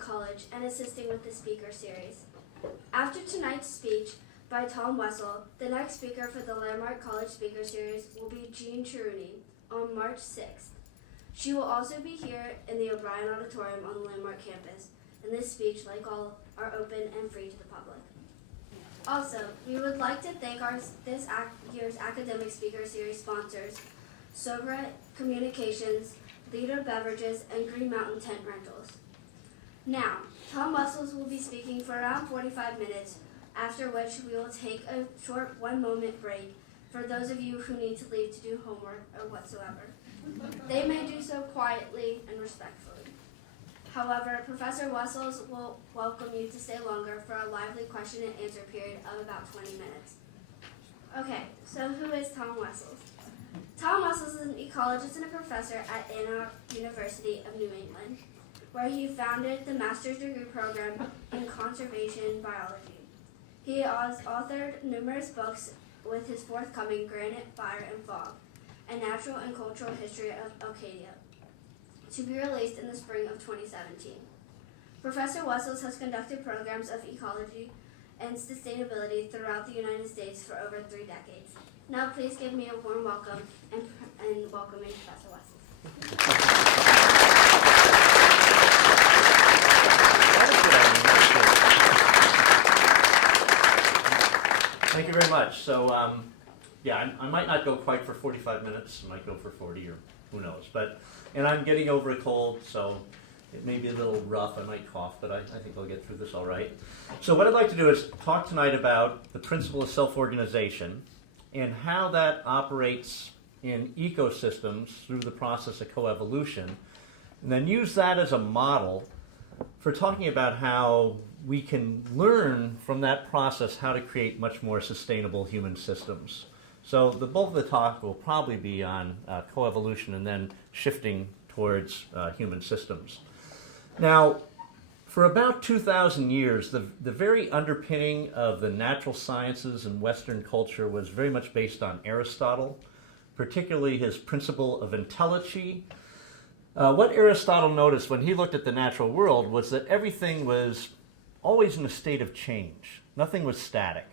College and assisting with the speaker series. After tonight's speech by Tom Wessels, the next speaker for the Landmark College Speaker Series will be Jean Chiruni on March 6th. She will also be here in the O'Brien Auditorium on the Landmark campus, and this speech, like all, are open and free to the public. Also, we would like to thank this year's Academic Speaker Series sponsors, Sobra Communications, Leader Beverages, and Green Mountain Tent Rentals. Now, Tom Wessels will be speaking for around 45 minutes, after which we will take a short one-moment break for those of you who need to leave to do homework or whatsoever. They may do so quietly and respectfully. However, Professor Wessels will welcome you to stay longer for a lively question and answer period of about 20 minutes. Okay, so who is Tom Wessels? Tom Wessels is an ecologist and a professor at Antioch University of New England, where he founded the master's degree program in conservation biology. He has authored numerous books with his forthcoming Granite, Fire, and Fog, A Natural and Cultural History of Acadia, to be released in the spring of 2017. Professor Wessels has conducted programs of ecology and sustainability throughout the United States for over 3 decades. Now please give me a warm welcome and welcoming Professor Wessels. Thank you very much. So, I might not go quite for 45 minutes. I might go for 40 or who knows. And I'm getting over a cold, so it may be a little rough. I might cough, but I think I'll get through this all right. So what I'd like to do is talk tonight about the principle of self-organization and how that operates in ecosystems through the process of coevolution, and then use that as a model for talking about how we can learn from that process how to create much more sustainable human systems. So the bulk of the talk will probably be on coevolution and then shifting towards human systems. Now, for about 2,000 years, the very underpinning of the natural sciences in Western culture was very much based on Aristotle, particularly his principle of entelechy. What Aristotle noticed when he looked at the natural world was that everything was always in a state of change. Nothing was static.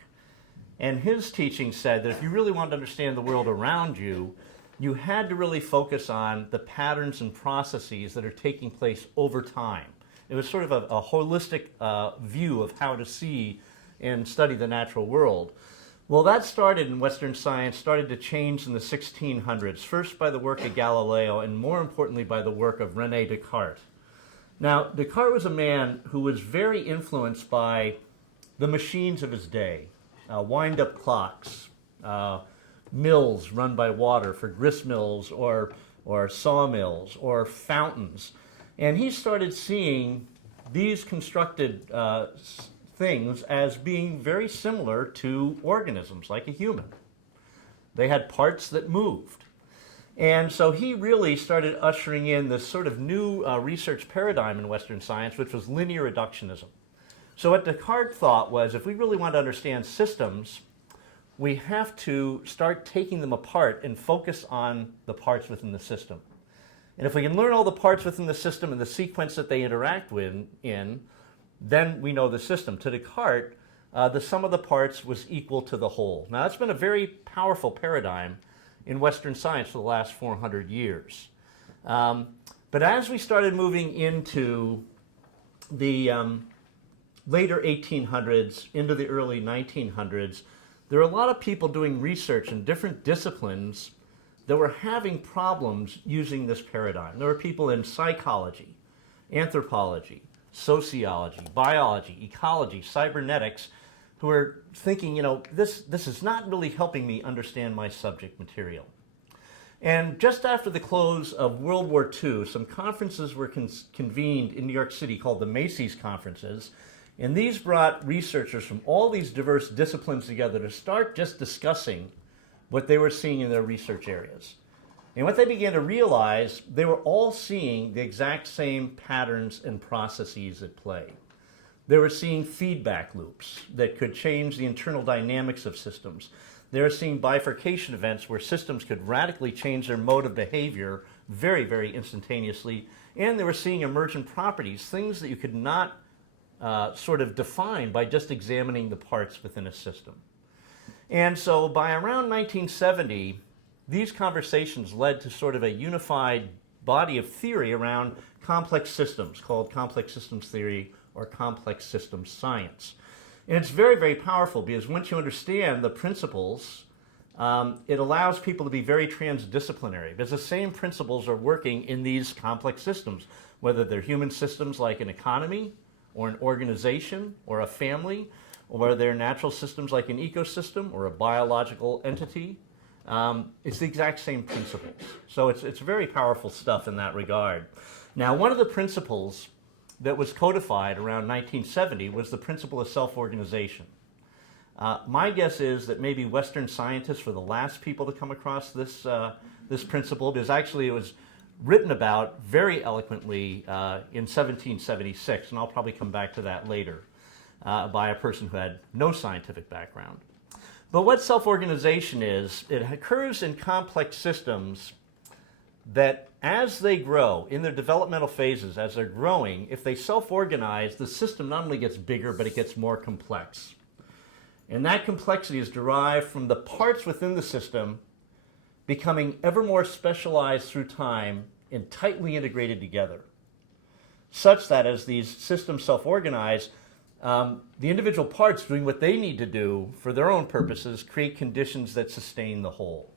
And his teaching said that if you really wanted to understand the world around you, you had to really focus on the patterns and processes that are taking place over time. It was sort of a holistic view of how to see and study the natural world. Well, that started in Western science, started to change in the 1600s, first by the work of Galileo, and more importantly by the work of René Descartes. Now, Descartes was a man who was very influenced by the machines of his day, wind-up clocks, mills run by water for grist mills or sawmills or fountains. And he started seeing these constructed things as being very similar to organisms, like a human. They had parts that moved. And so he really started ushering in this sort of new research paradigm in Western science, which was linear reductionism. So what Descartes thought was, if we really want to understand systems, we have to start taking them apart and focus on the parts within the system. And if we can learn all the parts within the system and the sequence that they interact in, then we know the system. To Descartes, the sum of the parts was equal to the whole. Now, that's been a very powerful paradigm in Western science for the last 400 years. But as we started moving into the later 1800s, into the early 1900s, there were a lot of people doing research in different disciplines that were having problems using this paradigm. There were people in psychology, anthropology, sociology, biology, ecology, cybernetics, who are thinking, this is not really helping me understand my subject material. And just after the close of World War II, some conferences were convened in New York City called the Macy's Conferences, and these brought researchers from all these diverse disciplines together to start just discussing what they were seeing in their research areas. And what they began to realize, they were all seeing the exact same patterns and processes at play. They were seeing feedback loops that could change the internal dynamics of systems. They were seeing bifurcation events where systems could radically change their mode of behavior very, very instantaneously. And they were seeing emergent properties, things that you could not sort of define by just examining the parts within a system. And so by around 1970, these conversations led to sort of a unified body of theory around complex systems called complex systems theory or complex systems science. And it's very, very powerful because once you understand the principles, it allows people to be very transdisciplinary because the same principles are working in these complex systems, whether they're human systems like an economy or an organization or a family, or whether they're natural systems like an ecosystem or a biological entity. It's the exact same principles. So it's very powerful stuff in that regard. Now, one of the principles that was codified around 1970 was the principle of self-organization. My guess is that maybe Western scientists were the last people to come across this principle, because actually it was written about very eloquently in 1776, and I'll probably come back to that later, by a person who had no scientific background. But what self-organization is, it occurs in complex systems that as they grow, in their developmental phases, as they're growing, if they self-organize, the system not only gets bigger, but it gets more complex. And that complexity is derived from the parts within the system becoming ever more specialized through time and tightly integrated together, such that as these systems self-organize, the individual parts doing what they need to do for their own purposes create conditions that sustain the whole.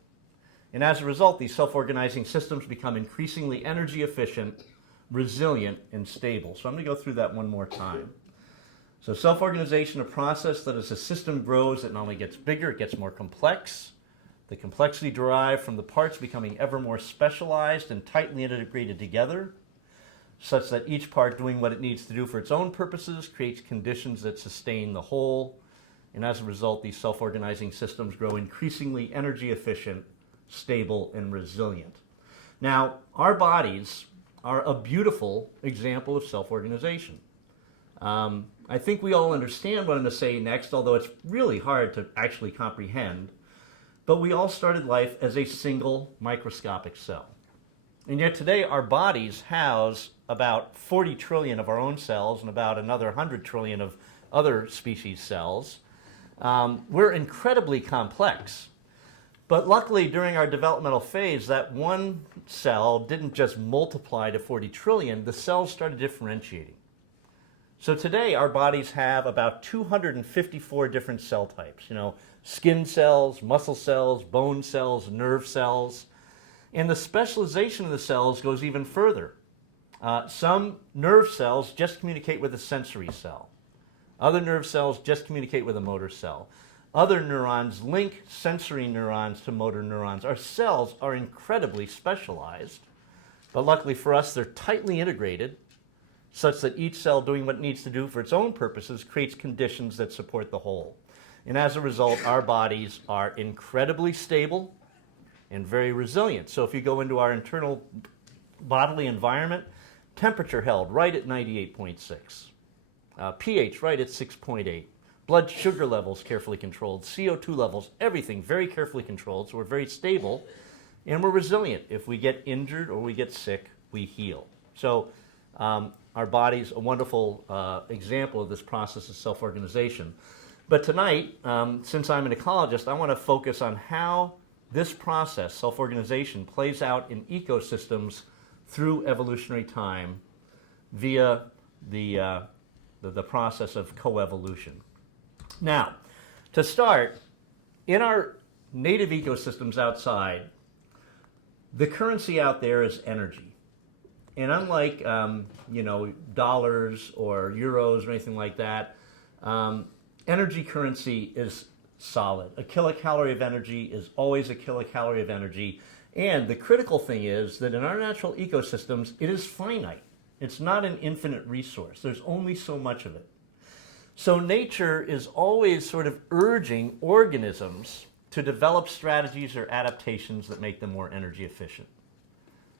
And as a result, these self-organizing systems become increasingly energy efficient, resilient, and stable. So I'm going to go through that one more time. So self-organization, a process that as a system grows, it not only gets bigger, it gets more complex. The complexity derived from the parts becoming ever more specialized and tightly integrated together, such that each part doing what it needs to do for its own purposes creates conditions that sustain the whole. And as a result, these self-organizing systems grow increasingly energy efficient, stable, and resilient. Now, our bodies are a beautiful example of self-organization. I think we all understand what I'm going to say next, although it's really hard to actually comprehend. But we all started life as a single microscopic cell. And yet today our bodies house about 40 trillion of our own cells and about another 100 trillion of other species cells. We're incredibly complex. But luckily during our developmental phase, that one cell didn't just multiply to 40 trillion, the cells started differentiating. So today our bodies have about 254 different cell types, skin cells, muscle cells, bone cells, nerve cells. And the specialization of the cells goes even further. Some nerve cells just communicate with a sensory cell. Other nerve cells just communicate with a motor cell. Other neurons link sensory neurons to motor neurons. Our cells are incredibly specialized, but luckily for us, they're tightly integrated, such that each cell doing what it needs to do for its own purposes creates conditions that support the whole. And as a result, our bodies are incredibly stable and very resilient. So if you go into our internal bodily environment, temperature held right at 98.6, pH right at 6.8, blood sugar levels carefully controlled, CO2 levels, everything very carefully controlled, so we're very stable and we're resilient. If we get injured or we get sick, we heal. So our body's a wonderful example of this process of self-organization. But tonight, since I'm an ecologist, I want to focus on how this process, self-organization, plays out in ecosystems through evolutionary time via the process of coevolution. Now, to start, in our native ecosystems outside, the currency out there is energy. And unlike, dollars or euros or anything like that, energy currency is solid. A kilocalorie of energy is always a kilocalorie of energy. And the critical thing is that in our natural ecosystems, it is finite. It's not an infinite resource. There's only so much of it. So nature is always sort of urging organisms to develop strategies or adaptations that make them more energy efficient.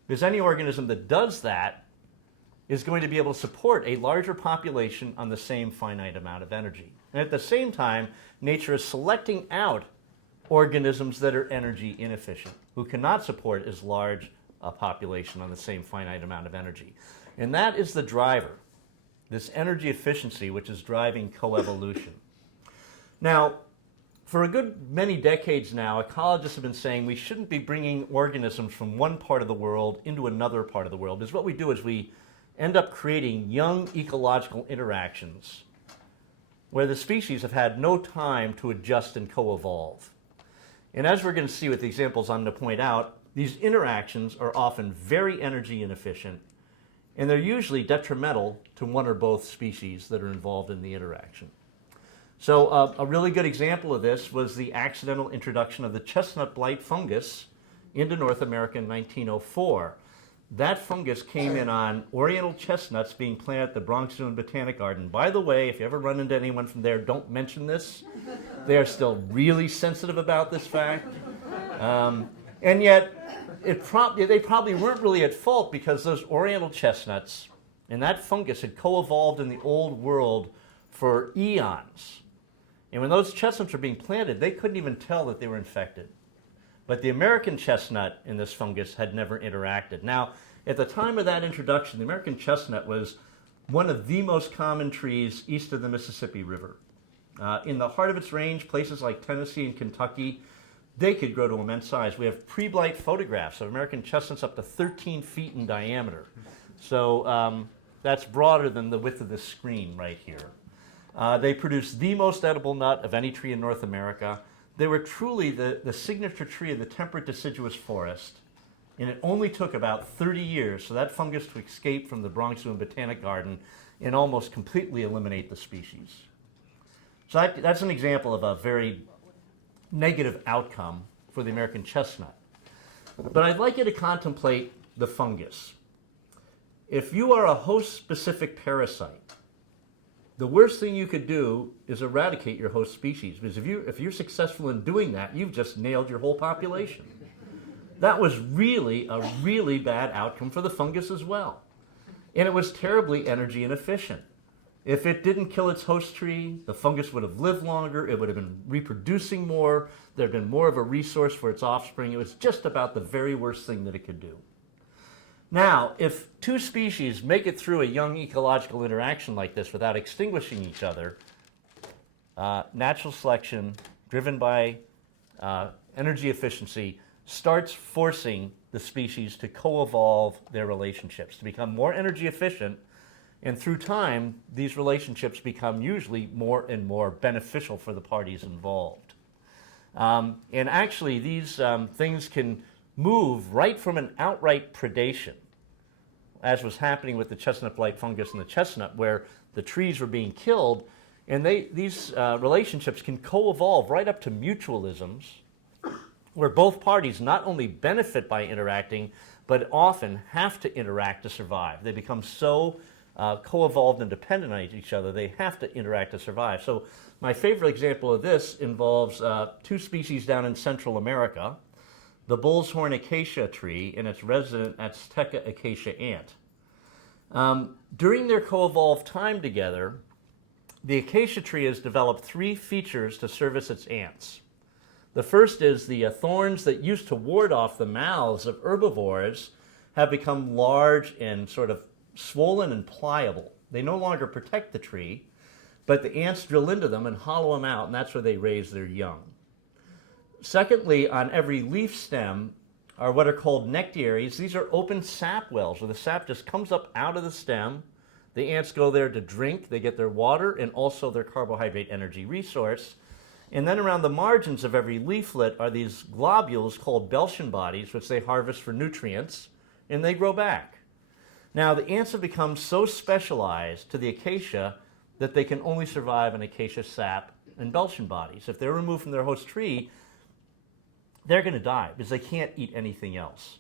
because any organism that does that is going to be able to support a larger population on the same finite amount of energy. And at the same time, nature is selecting out organisms that are energy inefficient, who cannot support as large a population on the same finite amount of energy. And that is the driver, this energy efficiency, which is driving coevolution. Now, for a good many decades now, ecologists have been saying we shouldn't be bringing organisms from one part of the world into another part of the world, because what we do is we end up creating young ecological interactions where the species have had no time to adjust and co-evolve. And as we're going to see with the examples I'm going to point out, these interactions are often very energy inefficient, and they're usually detrimental to one or both species that are involved in the interaction. So a really good example of this was the accidental introduction of the chestnut blight fungus into North America in 1904. That fungus came in on oriental chestnuts being planted at the Bronx Zoo and Botanic Garden. By the way, if you ever run into anyone from there, don't mention this. They are still really sensitive about this fact. And yet, they probably weren't really at fault, because those oriental chestnuts and that fungus had co-evolved in the old world for eons. And when those chestnuts were being planted, they couldn't even tell that they were infected. But the American chestnut and this fungus had never interacted. Now, at the time of that introduction, the American chestnut was one of the most common trees east of the Mississippi River. In the heart of its range, places like Tennessee and Kentucky, they could grow to immense size. We have pre-blight photographs of American chestnuts up to 13 feet in diameter. So that's broader than the width of this screen right here. They produced the most edible nut of any tree in North America. They were truly the signature tree of the temperate deciduous forest, and it only took about 30 years for that fungus to escape from the Bronx Zoo and Botanic Garden and almost completely eliminate the species. So that's an example of a very negative outcome for the American chestnut. But I'd like you to contemplate the fungus. If you are a host-specific parasite, the worst thing you could do is eradicate your host species, because if you're successful in doing that, you've just nailed your whole population. That was really a really bad outcome for the fungus as well. And it was terribly energy inefficient. If it didn't kill its host tree, the fungus would have lived longer, it would have been reproducing more, there'd been more of a resource for its offspring. It was just about the very worst thing that it could do. Now, if two species make it through a young ecological interaction like this without extinguishing each other, natural selection, driven by energy efficiency, starts forcing the species to co-evolve their relationships, to become more energy efficient, and through time, these relationships become usually more and more beneficial for the parties involved. And actually, these things can move right from an outright predation, as was happening with the chestnut blight fungus and the chestnut, where the trees were being killed, and these relationships can co-evolve right up to mutualisms, where both parties not only benefit by interacting, but often have to interact to survive. They become so co-evolved and dependent on each other, they have to interact to survive. So my favorite example of this involves two species down in Central America, the bull's horn acacia tree and its resident Azteca acacia ant. During their co-evolved time together, the acacia tree has developed three features to service its ants. The first is the thorns that used to ward off the mouths of herbivores have become large and sort of swollen and pliable. They no longer protect the tree, but the ants drill into them and hollow them out, and that's where they raise their young. Secondly, on every leaf stem are what are called nectaries. These are open sap wells where the sap just comes up out of the stem. The ants go there to drink. They get their water and also their carbohydrate energy resource. And then around the margins of every leaflet are these globules called Beltian bodies, which they harvest for nutrients, and they grow back. Now, the ants have become so specialized to the acacia that they can only survive on acacia sap and Beltian bodies. If they're removed from their host tree, they're going to die because they can't eat anything else.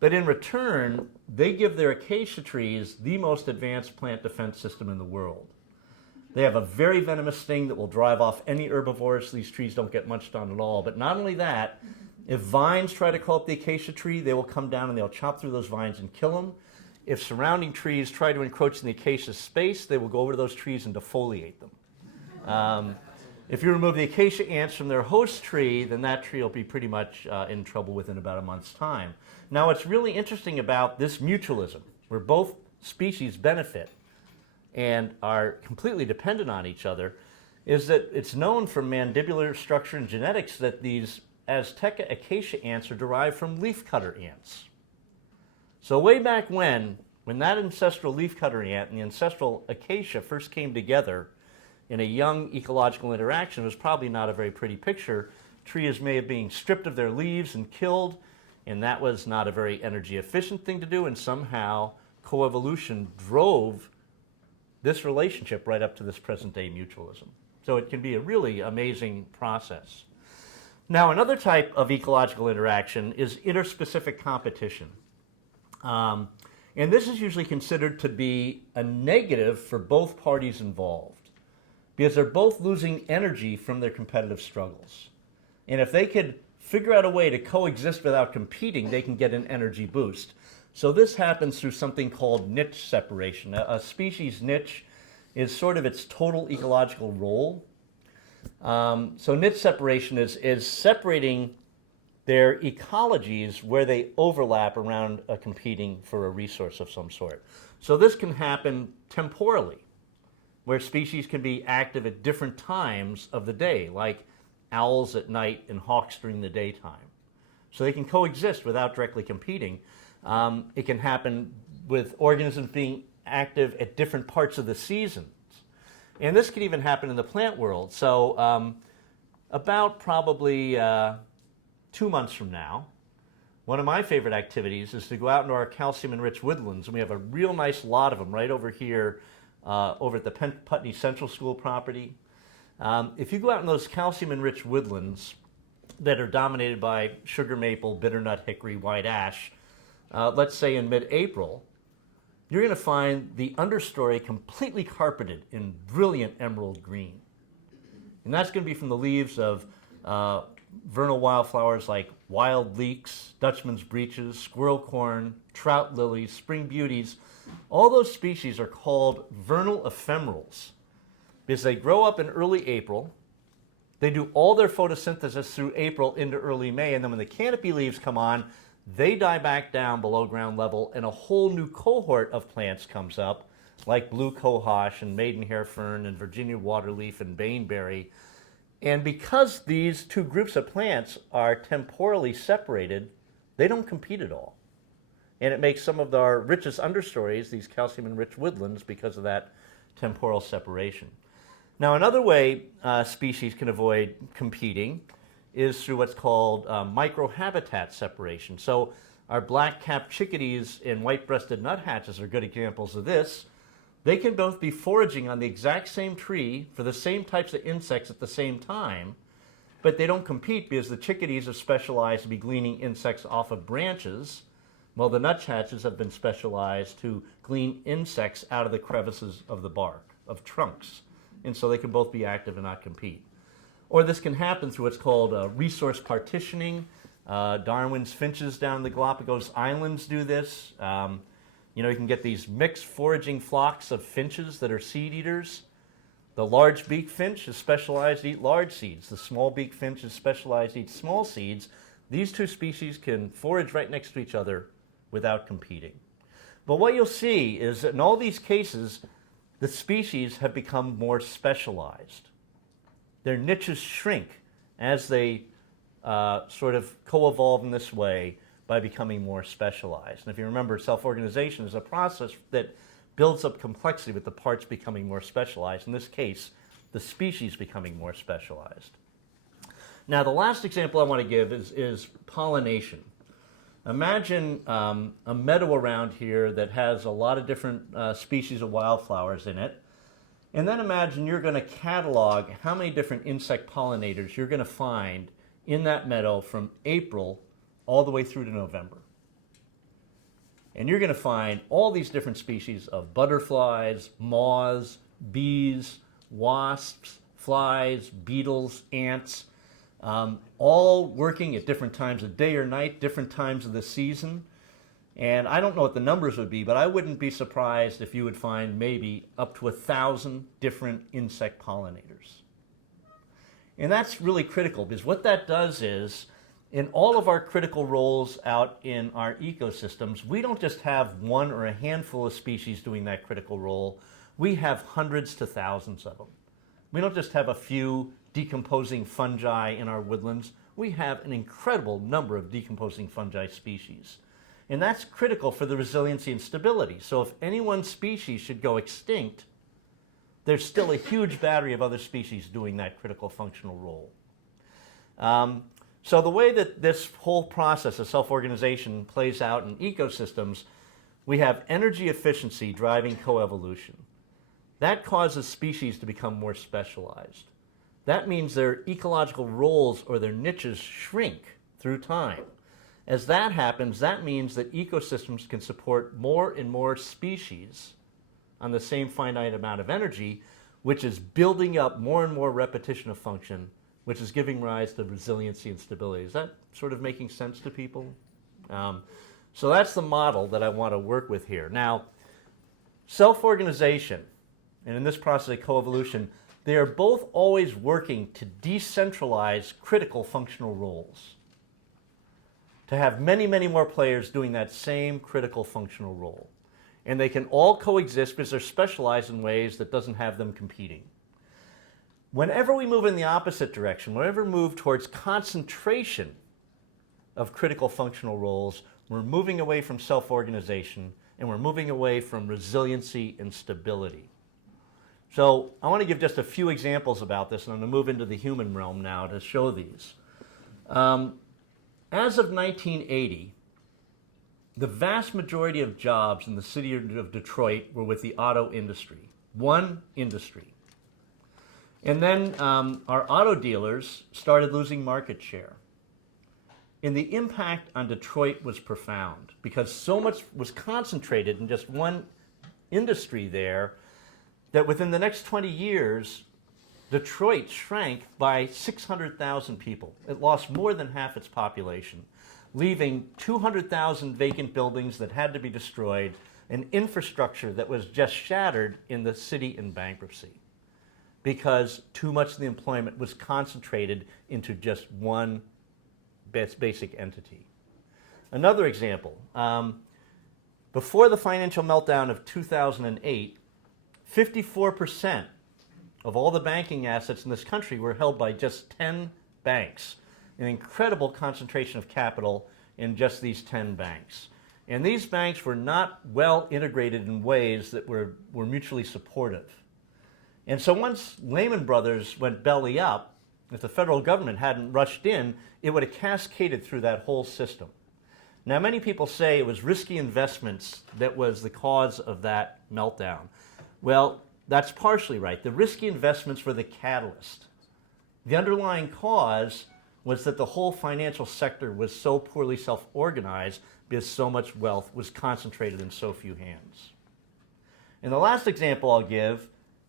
But in return, they give their acacia trees the most advanced plant defense system in the world. They have a very venomous sting that will drive off any herbivores. These trees don't get munched on at all. But not only that, If vines try to call up the acacia tree, they will come down and they'll chop through those vines and kill them. If surrounding trees try to encroach in the acacia space, they will go over to those trees and defoliate them. If you remove the acacia ants from their host tree, then that tree will be pretty much in trouble within about a month's time. Now, what's really interesting about this mutualism, where both species benefit and are completely dependent on each other, is that it's known from mandibular structure and genetics that these Azteca acacia ants are derived from leafcutter ants. So way back when that ancestral leafcutter ant and the ancestral acacia first came together in a young ecological interaction, it was probably not a very pretty picture. Trees may have been stripped of their leaves and killed, and that was not a very energy efficient thing to do, and somehow coevolution drove this relationship right up to this present day mutualism. So it can be a really amazing process. Now, another type of ecological interaction is interspecific competition. And this is usually considered to be a negative for both parties involved because they're both losing energy from their competitive struggles. And if they could figure out a way to coexist without competing, they can get an energy boost. So this happens through something called niche separation. A species niche is sort of its total ecological role. So niche separation is separating their ecologies where they overlap around competing for a resource of some sort. So this can happen temporally, where species can be active at different times of the day, like owls at night and hawks during the daytime. So they can coexist without directly competing. It can happen with organisms being active at different parts of the seasons. And this can even happen in the plant world. So about probably 2 months from now, one of my favorite activities is to go out into our calcium-enriched woodlands, and we have a real nice lot of them right over here over at the Putney Central School property. If you go out in those calcium-enriched woodlands that are dominated by sugar maple, bitternut, hickory, white ash, let's say in mid-April, you're going to find the understory completely carpeted in brilliant emerald green. And that's going to be from the leaves of vernal wildflowers like wild leeks, Dutchman's breeches, squirrel corn, trout lilies, spring beauties. All those species are called vernal ephemerals because they grow up in early April. They do all their photosynthesis through April into early May, and then when the canopy leaves come on, they die back down below ground level, and a whole new cohort of plants comes up, like blue cohosh and maidenhair fern and Virginia waterleaf and baneberry. And because these two groups of plants are temporally separated, they don't compete at all. And it makes some of our richest understories, these calcium-enriched woodlands, because of that temporal separation. Now, another way species can avoid competing is through what's called microhabitat separation. So our black-capped chickadees and white-breasted nuthatches are good examples of this. They can both be foraging on the exact same tree for the same types of insects at the same time, but they don't compete because the chickadees have specialized to be gleaning insects off of branches, while the nuthatches have been specialized to glean insects out of the crevices of the bark, of trunks. And so they can both be active and not compete. Or this can happen through what's called resource partitioning. Darwin's finches down the Galapagos Islands do this. You can get these mixed foraging flocks of finches that are seed eaters. The large beak finch is specialized to eat large seeds. The small beak finch is specialized to eat small seeds. These two species can forage right next to each other without competing. But what you'll see is that in all these cases, the species have become more specialized. Their niches shrink as they sort of co-evolve in this way by becoming more specialized. And if you remember, self-organization is a process that builds up complexity with the parts becoming more specialized. In this case, the species becoming more specialized. Now, the last example I want to give is pollination. Imagine a meadow around here that has a lot of different species of wildflowers in it. And then imagine you're going to catalog how many different insect pollinators you're going to find in that meadow from April all the way through to November. And you're going to find all these different species of butterflies, moths, bees, wasps, flies, beetles, ants. all working at different times of day or night, different times of the season. And I don't know what the numbers would be, but I wouldn't be surprised if you would find maybe up to 1,000 different insect pollinators. And that's really critical, because what that does is, in all of our critical roles out in our ecosystems, we don't just have one or a handful of species doing that critical role. We have hundreds to thousands of them. We don't just have a few decomposing fungi in our woodlands. We have an incredible number of decomposing fungi species. And that's critical for the resiliency and stability. So if any one species should go extinct, there's still a huge battery of other species doing that critical functional role. So the way that this whole process of self-organization plays out in ecosystems, we have energy efficiency driving coevolution. That causes species to become more specialized. That means their ecological roles or their niches shrink through time. As that happens, that means that ecosystems can support more and more species on the same finite amount of energy, which is building up more and more repetition of function, which is giving rise to resiliency and stability. Is that sort of making sense to people? So that's the model that I want to work with here. Now, self-organization, and in this process of coevolution, they are both always working to decentralize critical functional roles, to have many, many more players doing that same critical functional role. And they can all coexist because they're specialized in ways that doesn't have them competing. Whenever we move in the opposite direction, whenever we move towards concentration of critical functional roles, we're moving away from self-organization and we're moving away from resiliency and stability. So I want to give just a few examples about this, and I'm going to move into the human realm now to show these. As of 1980, the vast majority of jobs in the city of Detroit were with the auto industry, one industry. And then our auto dealers started losing market share. And the impact on Detroit was profound because so much was concentrated in just one industry there that within the next 20 years, Detroit shrank by 600,000 people. It lost more than half its population, leaving 200,000 vacant buildings that had to be destroyed, and infrastructure that was just shattered in the city in bankruptcy because too much of the employment was concentrated into just one basic entity. Another example, before the financial meltdown of 2008, 54% of all the banking assets in this country were held by just 10 banks, an incredible concentration of capital in just these 10 banks. And these banks were not well integrated in ways that were mutually supportive. And so once Lehman Brothers went belly up, if the federal government hadn't rushed in, it would have cascaded through that whole system. Now, many people say it was risky investments that was the cause of that meltdown. Well, that's partially right. The risky investments were the catalyst. The underlying cause was that the whole financial sector was so poorly self-organized because so much wealth was concentrated in so few hands. And the last example I'll give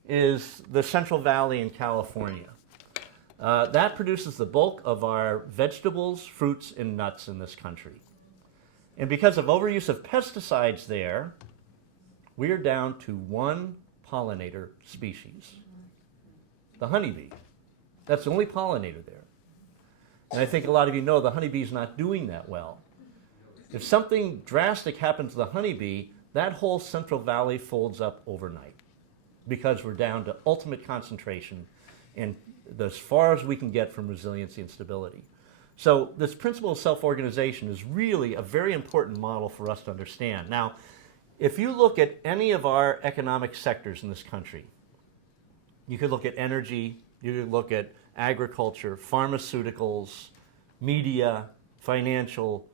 is the Central Valley in California. That produces the bulk of our vegetables, fruits, and nuts in this country. And because of overuse of pesticides there, we are down to one pollinator species, the honeybee. That's the only pollinator there. And I think a lot of you know the honeybee's not doing that well. If something drastic happens to the honeybee, that whole Central Valley folds up overnight because we're down to ultimate concentration and as far as we can get from resiliency and stability. So this principle of self-organization is really a very important model for us to understand. Now, if you look at any of our economic sectors in this country, you could look at energy, you could look at agriculture, pharmaceuticals, media, financial,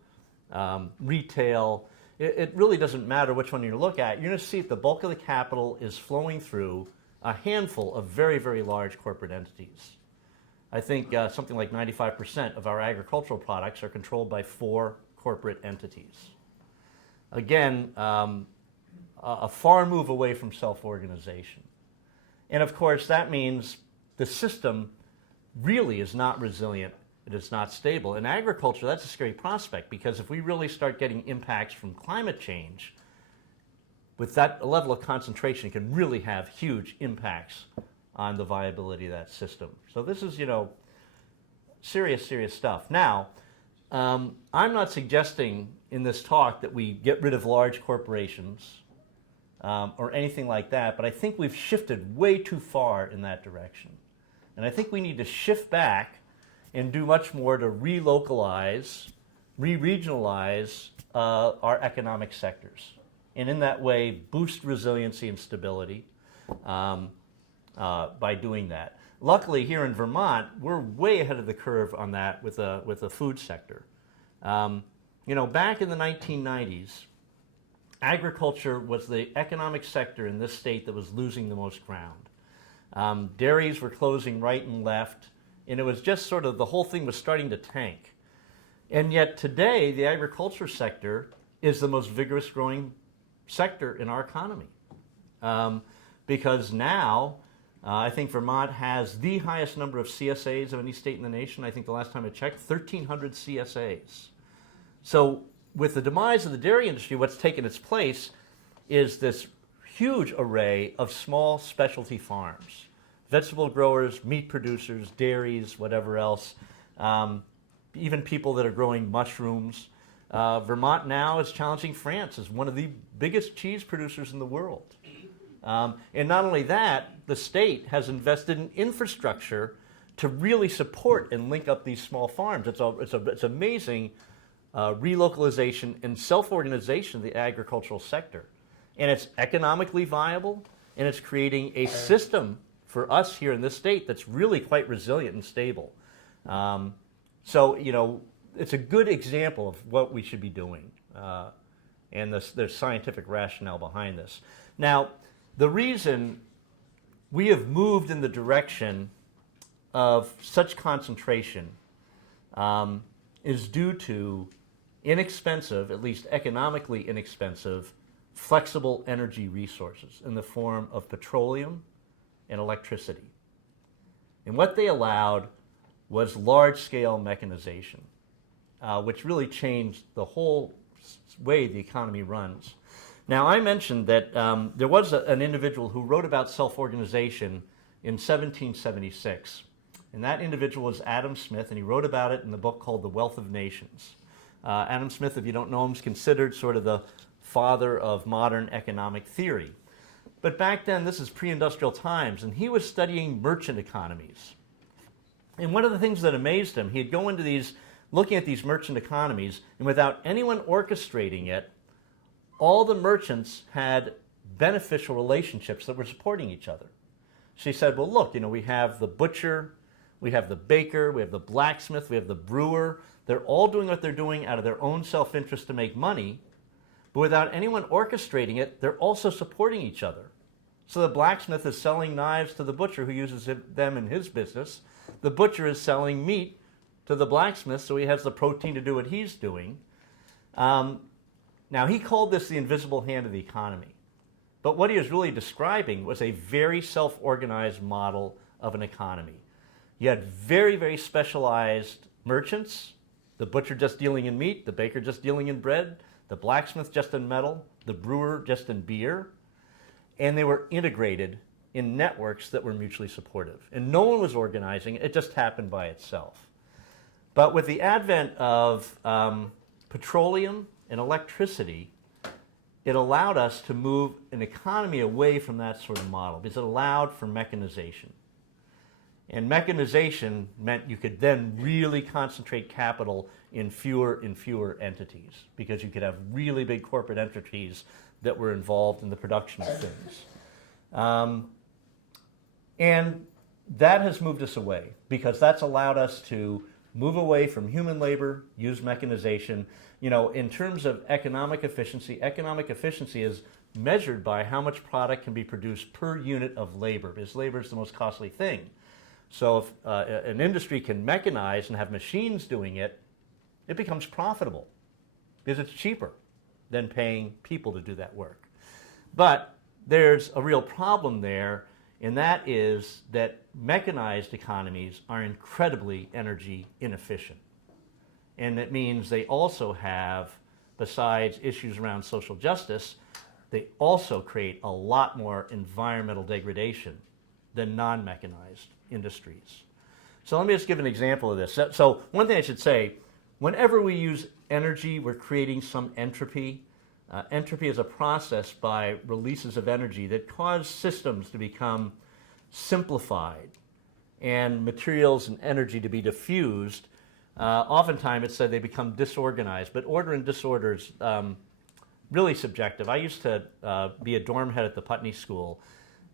retail. It really doesn't matter which one you look at. You're going to see that the bulk of the capital is flowing through a handful of very, very large corporate entities. I think something like 95% of our agricultural products are controlled by 4 corporate entities. Again, a far move away from self-organization. And of course, that means the system really is not resilient It is not stable. In agriculture, that's a scary prospect, because if we really start getting impacts from climate change, with that level of concentration, it can really have huge impacts on the viability of that system. So this is, serious, serious stuff. Now, I'm not suggesting in this talk that we get rid of large corporations or anything like that, but I think we've shifted way too far in that direction. And I think we need to shift back and do much more to relocalize, re-regionalize our economic sectors. And in that way, boost resiliency and stability by doing that. Luckily, here in Vermont, we're way ahead of the curve on that with the food sector. Back in the 1990s, agriculture was the economic sector in this state that was losing the most ground. Dairies were closing right and left, and it was just sort of, the whole thing was starting to tank. And yet today, the agriculture sector is the most vigorous growing sector in our economy. Because now, I think Vermont has the highest number of CSAs of any state in the nation. I think the last time I checked, 1,300 CSAs. So with the demise of the dairy industry, what's taken its place is this huge array of small specialty farms. Vegetable growers, meat producers, dairies, whatever else, even people that are growing mushrooms. Vermont now is challenging France as one of the biggest cheese producers in the world. And not only that, the state has invested in infrastructure to really support and link up these small farms. It's amazing relocalization and self-organization of the agricultural sector. And it's economically viable, and it's creating a system for us here in this state that's really quite resilient and stable. It's a good example of what we should be doing, and there's scientific rationale behind this. Now, the reason we have moved in the direction of such concentration is due to inexpensive, at least economically inexpensive, flexible energy resources in the form of petroleum and electricity. And what they allowed was large-scale mechanization, which really changed the whole way the economy runs. Now, I mentioned that there was an individual who wrote about self-organization in 1776. And that individual was Adam Smith, and he wrote about it in the book called The Wealth of Nations. Adam Smith, if you don't know him, is considered sort of the father of modern economic theory. But back then, this is pre-industrial times, and he was studying merchant economies. And one of the things that amazed him, he'd go into these, looking at these merchant economies, and without anyone orchestrating it, all the merchants had beneficial relationships that were supporting each other. She said, well, look, we have the butcher, we have the baker, we have the blacksmith, we have the brewer. They're all doing what they're doing out of their own self-interest to make money, but without anyone orchestrating it, they're also supporting each other. So the blacksmith is selling knives to the butcher who uses them in his business. The butcher is selling meat to the blacksmith so he has the protein to do what he's doing. Now, he called this the invisible hand of the economy. But what he was really describing was a very self-organized model of an economy. You had very, very specialized merchants, the butcher just dealing in meat, the baker just dealing in bread, the blacksmith just in metal, the brewer just in beer. And they were integrated in networks that were mutually supportive. And no one was organizing, it just happened by itself. But with the advent of petroleum and electricity, it allowed us to move an economy away from that sort of model because it allowed for mechanization. And mechanization meant you could then really concentrate capital in fewer and fewer entities because you could have really big corporate entities that were involved in the production of things. And that has moved us away because that's allowed us to move away from human labor, use mechanization. In terms of economic efficiency is measured by how much product can be produced per unit of labor, because labor is the most costly thing. So if an industry can mechanize and have machines doing it, it becomes profitable because it's cheaper than paying people to do that work. But there's a real problem there and that is that mechanized economies are incredibly energy inefficient. And it means they also have, besides issues around social justice, they also create a lot more environmental degradation than non-mechanized industries. So let me just give an example of this. So one thing I should say, whenever we use energy, we're creating some entropy. Entropy is a process by releases of energy that cause systems to become simplified and materials and energy to be diffused. Oftentimes it's said they become disorganized, but order and disorder is really subjective. I used to be a dorm head at the Putney School,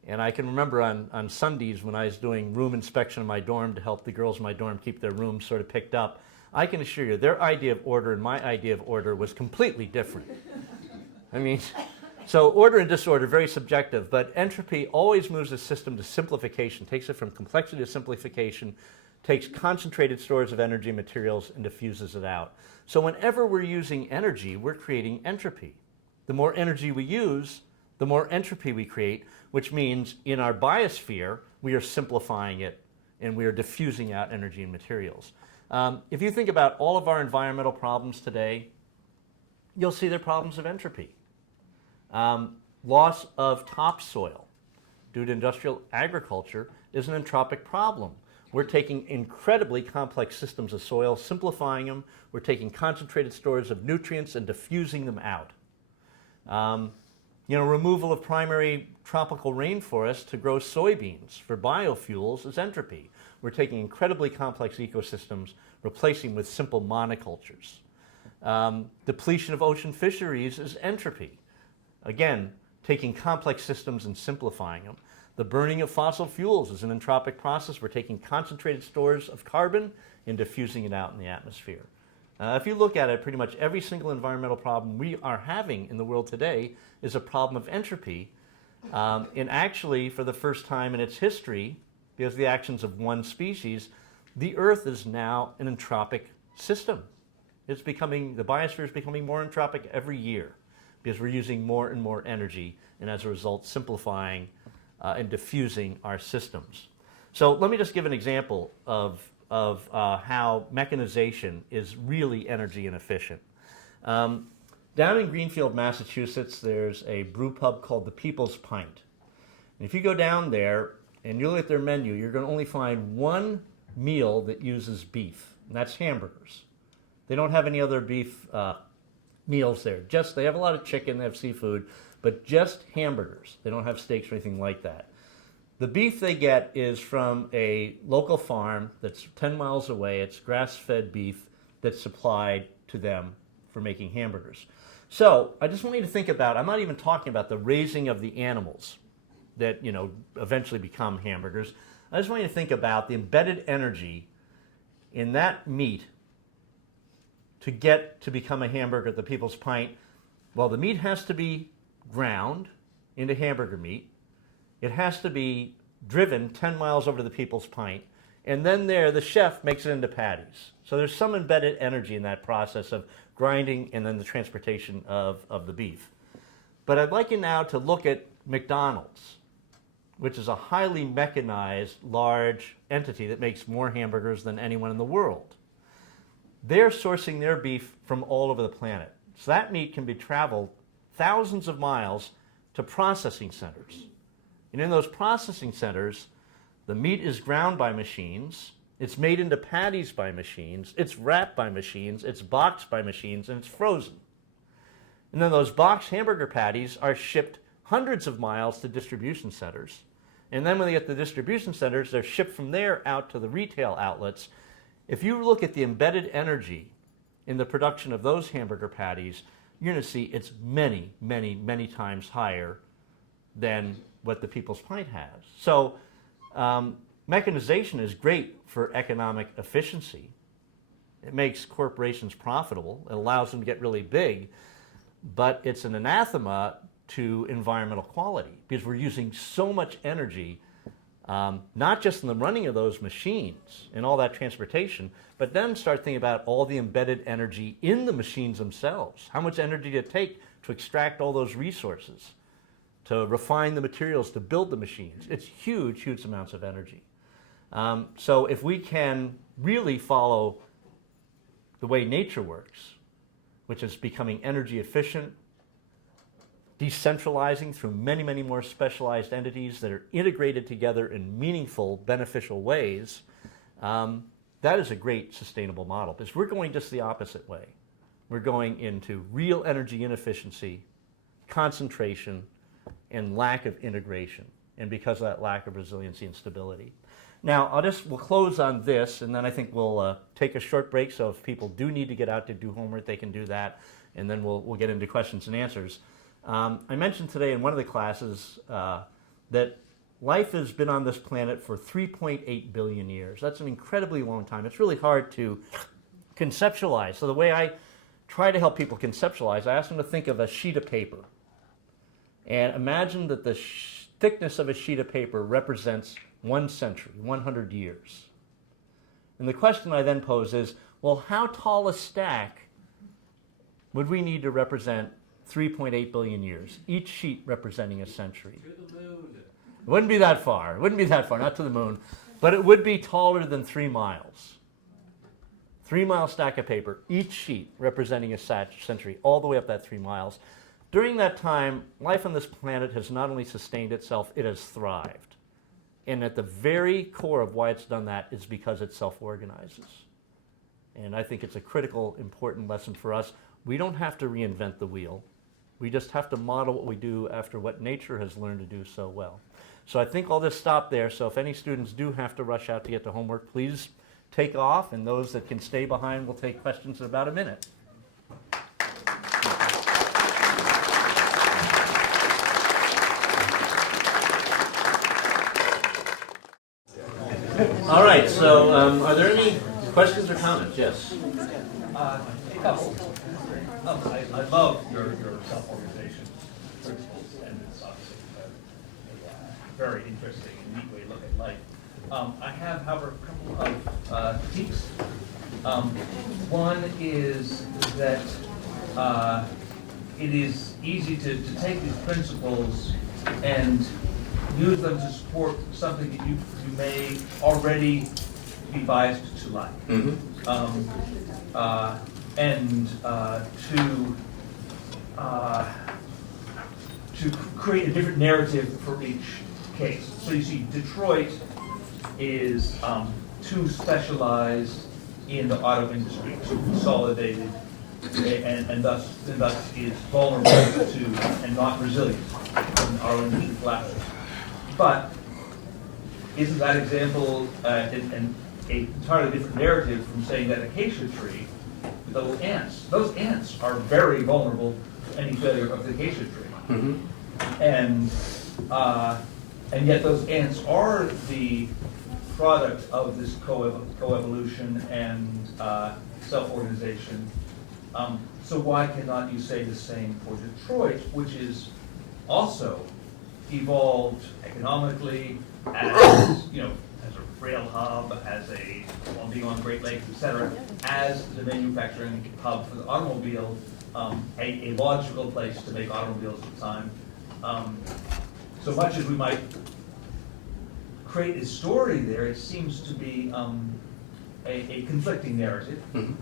and I can remember on Sundays when I was doing room inspection in my dorm to help the girls in my dorm keep their rooms sort of picked up, I can assure you their idea of order and my idea of order was completely different. I mean, so order and disorder, very subjective, but entropy always moves a system to simplification, takes it from complexity to simplification, takes concentrated stores of energy and materials and diffuses it out. So whenever we're using energy, we're creating entropy. The more energy we use, the more entropy we create, which means in our biosphere, we are simplifying it and we are diffusing out energy and materials. If you think about all of our environmental problems today, you'll see they're problems of entropy. Loss of topsoil due to industrial agriculture is an entropic problem. We're taking incredibly complex systems of soil, simplifying them. We're taking concentrated stores of nutrients and diffusing them out. Removal of primary tropical rainforests to grow soybeans for biofuels is entropy. We're taking incredibly complex ecosystems, replacing with simple monocultures. Depletion of ocean fisheries is entropy. Again, taking complex systems and simplifying them. The burning of fossil fuels is an entropic process. We're taking concentrated stores of carbon and diffusing it out in the atmosphere. If you look at it, pretty much every single environmental problem we are having in the world today is a problem of entropy. And actually, for the first time in its history, because of the actions of one species, the Earth is now an entropic system. The biosphere is becoming more entropic every year because we're using more and more energy and as a result simplifying and diffusing our systems. So let me just give an example of how mechanization is really energy inefficient. Down in Greenfield, Massachusetts, there's a brew pub called the People's Pint. And if you go down there and you look at their menu, you're going to only find one meal that uses beef, and that's hamburgers. They don't have any other beef meals there. They have a lot of chicken, they have seafood, but just hamburgers. They don't have steaks or anything like that. The beef they get is from a local farm that's 10 miles away. It's grass-fed beef that's supplied to them for making hamburgers. So I just want you to think about, I'm not even talking about the raising of the animals that eventually become hamburgers. I just want you to think about the embedded energy in that meat to get to become a hamburger at the People's Pint. Well, the meat has to be ground into hamburger meat. It has to be driven 10 miles over to the People's Pint, and then the chef makes it into patties. So there's some embedded energy in that process of grinding and then the transportation of the beef. But I'd like you now to look at McDonald's, which is a highly mechanized, large entity that makes more hamburgers than anyone in the world. They're sourcing their beef from all over the planet. So that meat can be traveled thousands of miles to processing centers. And in those processing centers, the meat is ground by machines, it's made into patties by machines, it's wrapped by machines, it's boxed by machines, and it's frozen. And then those boxed hamburger patties are shipped hundreds of miles to distribution centers. And then when they get to the distribution centers, they're shipped from there out to the retail outlets. If you look at the embedded energy in the production of those hamburger patties, you're going to see it's many, many, many times higher than what the People's Pint has. So mechanization is great for economic efficiency. It makes corporations profitable. It allows them to get really big. But it's an anathema to environmental quality because we're using so much energy, not just in the running of those machines and all that transportation, but then start thinking about all the embedded energy in the machines themselves. How much energy did it take to extract all those resources? to refine the materials to build the machines. It's huge, huge amounts of energy. So if we can really follow the way nature works, which is becoming energy efficient, decentralizing through many, many more specialized entities that are integrated together in meaningful, beneficial ways, that is a great sustainable model. Because we're going just the opposite way. We're going into real energy inefficiency, concentration, and lack of integration. And because of that lack of resiliency and stability. Now, we'll close on this, and then I think we'll take a short break. So if people do need to get out to do homework, they can do that. And then we'll get into questions and answers. I mentioned today in one of the classes that life has been on this planet for 3.8 billion years. That's an incredibly long time. It's really hard to conceptualize. So the way I try to help people conceptualize, I ask them to think of a sheet of paper. And imagine that the thickness of a sheet of paper represents 1 century, 100 years. And the question I then pose is, well, how tall a stack would we need to represent 3.8 billion years, each sheet representing a century? To the moon. It wouldn't be that far. It wouldn't be that far, not to the moon. But it would be taller than 3 miles. 3-mile stack of paper, each sheet representing a century, all the way up that 3 miles. During that time, life on this planet has not only sustained itself, it has thrived. And at the very core of why it's done that is because it self-organizes. And I think it's a critical, important lesson for us. We don't have to reinvent the wheel. We just have to model what we do after what nature has learned to do so well. So I think I'll just stop there. So if any students do have to rush out to get to homework, please take off. And those that can stay behind will take questions in about a minute. All right, so are there any questions or comments? Yes. A couple. I love your self-organization principles, and it's obviously a very interesting and neat way to look at life. I have, however, a couple of critiques. One is that it is easy to take these principles and use them to support something that you may already be biased to like. And to create a different narrative for each case. So you see, Detroit is too specialized in the auto industry, too consolidated, and thus is vulnerable to and not resilient when our industry collapses. But isn't that example an entirely different narrative from saying that acacia tree, those ants are very vulnerable to any failure of the acacia tree. Mm-hmm. And yet those ants are the product of this coevolution and self-organization. So why cannot you say the same for Detroit, which is also evolved economically as, as a rail hub, as being on the Great Lakes, etc., as the manufacturing hub for the automobile, a logical place to make automobiles at the time. So much as we might create a story there, it seems to be a conflicting narrative, Mm-hmm.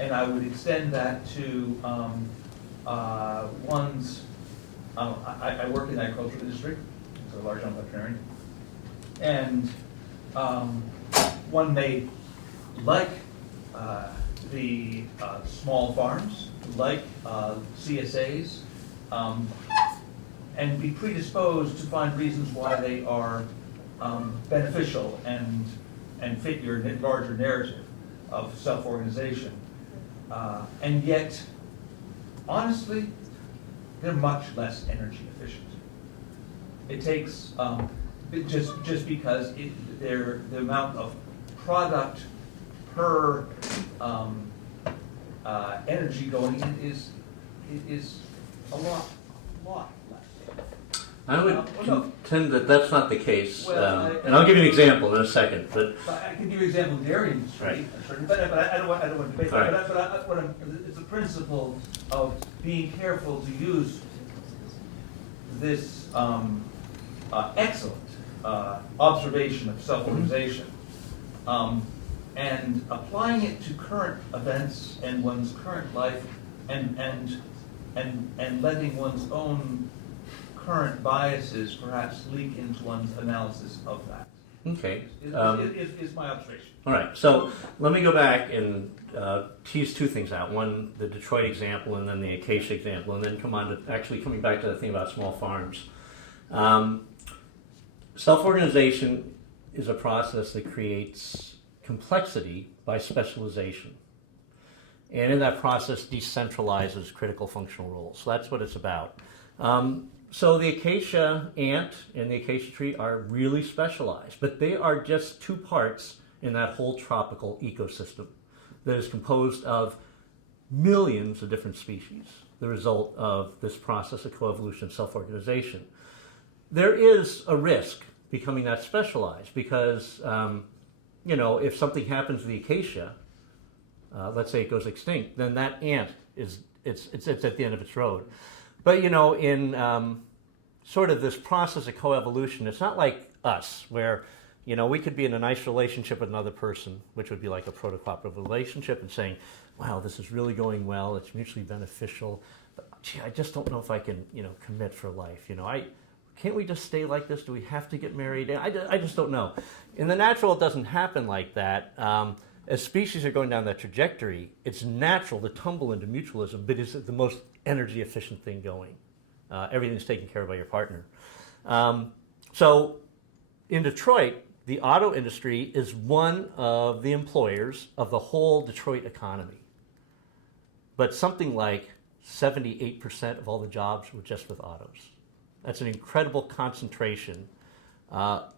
and I would extend that to one's. I work in the agricultural industry, so a large entrepreneur, and one may like the small farms, like CSAs, and be predisposed to find reasons why they are beneficial and fit your larger narrative of self-organization. And yet, honestly, they're much less energy efficient. It takes, just because the amount of product per energy going in is a lot less. I would contend that that's not the case. Well, and I'll give you an example in a second. But I can give you an example of dairy industry, Right. but I don't want to debate All right. that. But it's a principle of being careful to use this excellent observation of self-organization and applying it to current events and one's current life and letting one's own current biases perhaps leak into one's analysis of that. Okay. Is my observation. All right. So let me go back and tease two things out. One, the Detroit example, and then the Acadia example, and then come on to actually coming back to the thing about small farms. Self-organization is a process that creates complexity by specialization. And in that process, decentralizes critical functional roles. So that's what it's about. So the acacia ant and the acacia tree are really specialized, but they are just two parts in that whole tropical ecosystem that is composed of millions of different species, the result of this process of coevolution, self-organization. There is a risk becoming that specialized because, if something happens to the acacia, let's say it goes extinct, then that ant it's at the end of its road. But in sort of this process of coevolution, it's not like us, where we could be in a nice relationship with another person, which would be like a protocooperative relationship, and saying, "Wow, this is really going well. It's mutually beneficial. But gee, I just don't know if I can, commit for life. Can't we just stay like this? Do we have to get married? I just don't know." In the natural, it doesn't happen like that. As species are going down that trajectory, it's natural to tumble into mutualism, but it's the most energy efficient thing going. Everything's taken care of by your partner. So in Detroit, the auto industry is one of the employers of the whole Detroit economy. But something like 78% of all the jobs were just with autos. That's an incredible concentration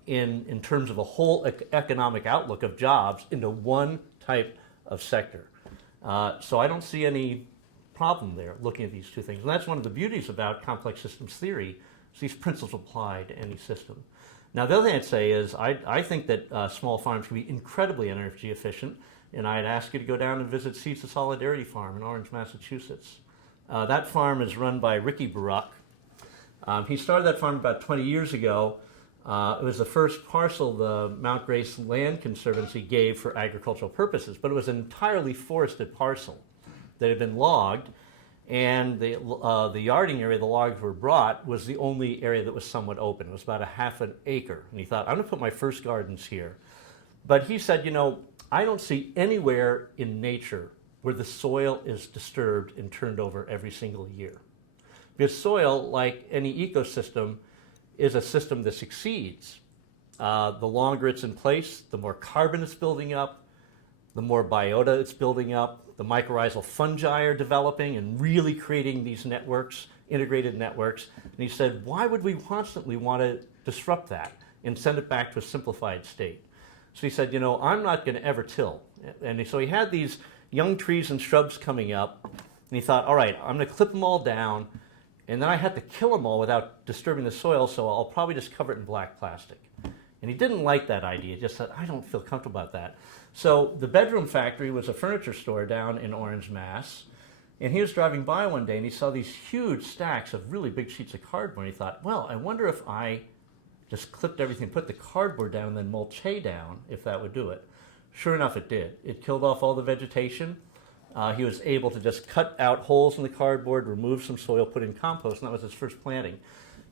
in terms of a whole economic outlook of jobs into one type of sector. So I don't see any problem there looking at these two things. And that's one of the beauties about complex systems theory, is these principles apply to any system. Now, the other thing I'd say is I think that small farms can be incredibly energy efficient, and I'd ask you to go down and visit Seeds of Solidarity Farm in Orange, Massachusetts. That farm is run by Ricky Baruch. He started that farm about 20 years ago. It was the first parcel the Mount Grace Land Conservancy gave for agricultural purposes, but it was an entirely forested parcel that had been logged, and the yarding area the logs were brought was the only area that was somewhat open. It was about a half an acre, and he thought, I'm going to put my first gardens here. But he said, I don't see anywhere in nature where the soil is disturbed and turned over every single year. Because soil, like any ecosystem, is a system that succeeds. The longer it's in place, the more carbon it's building up, the more biota it's building up, the mycorrhizal fungi are developing and really creating these networks, integrated networks. And he said, why would we constantly want to disrupt that and send it back to a simplified state? So he said, I'm not going to ever till. And so he had these young trees and shrubs coming up, and he thought, all right, I'm going to clip them all down, and then I had to kill them all without disturbing the soil, so I'll probably just cover it in black plastic. And he didn't like that idea. He just said, I don't feel comfortable about that. So the Bedroom Factory was a furniture store down in Orange, Mass. And he was driving by one day, and he saw these huge stacks of really big sheets of cardboard. And he thought, well, I wonder if I just clipped everything, put the cardboard down, and then mulch hay down, if that would do it. Sure enough, it did. It killed off all the vegetation. He was able to just cut out holes in the cardboard, remove some soil, put in compost, and that was his first planting.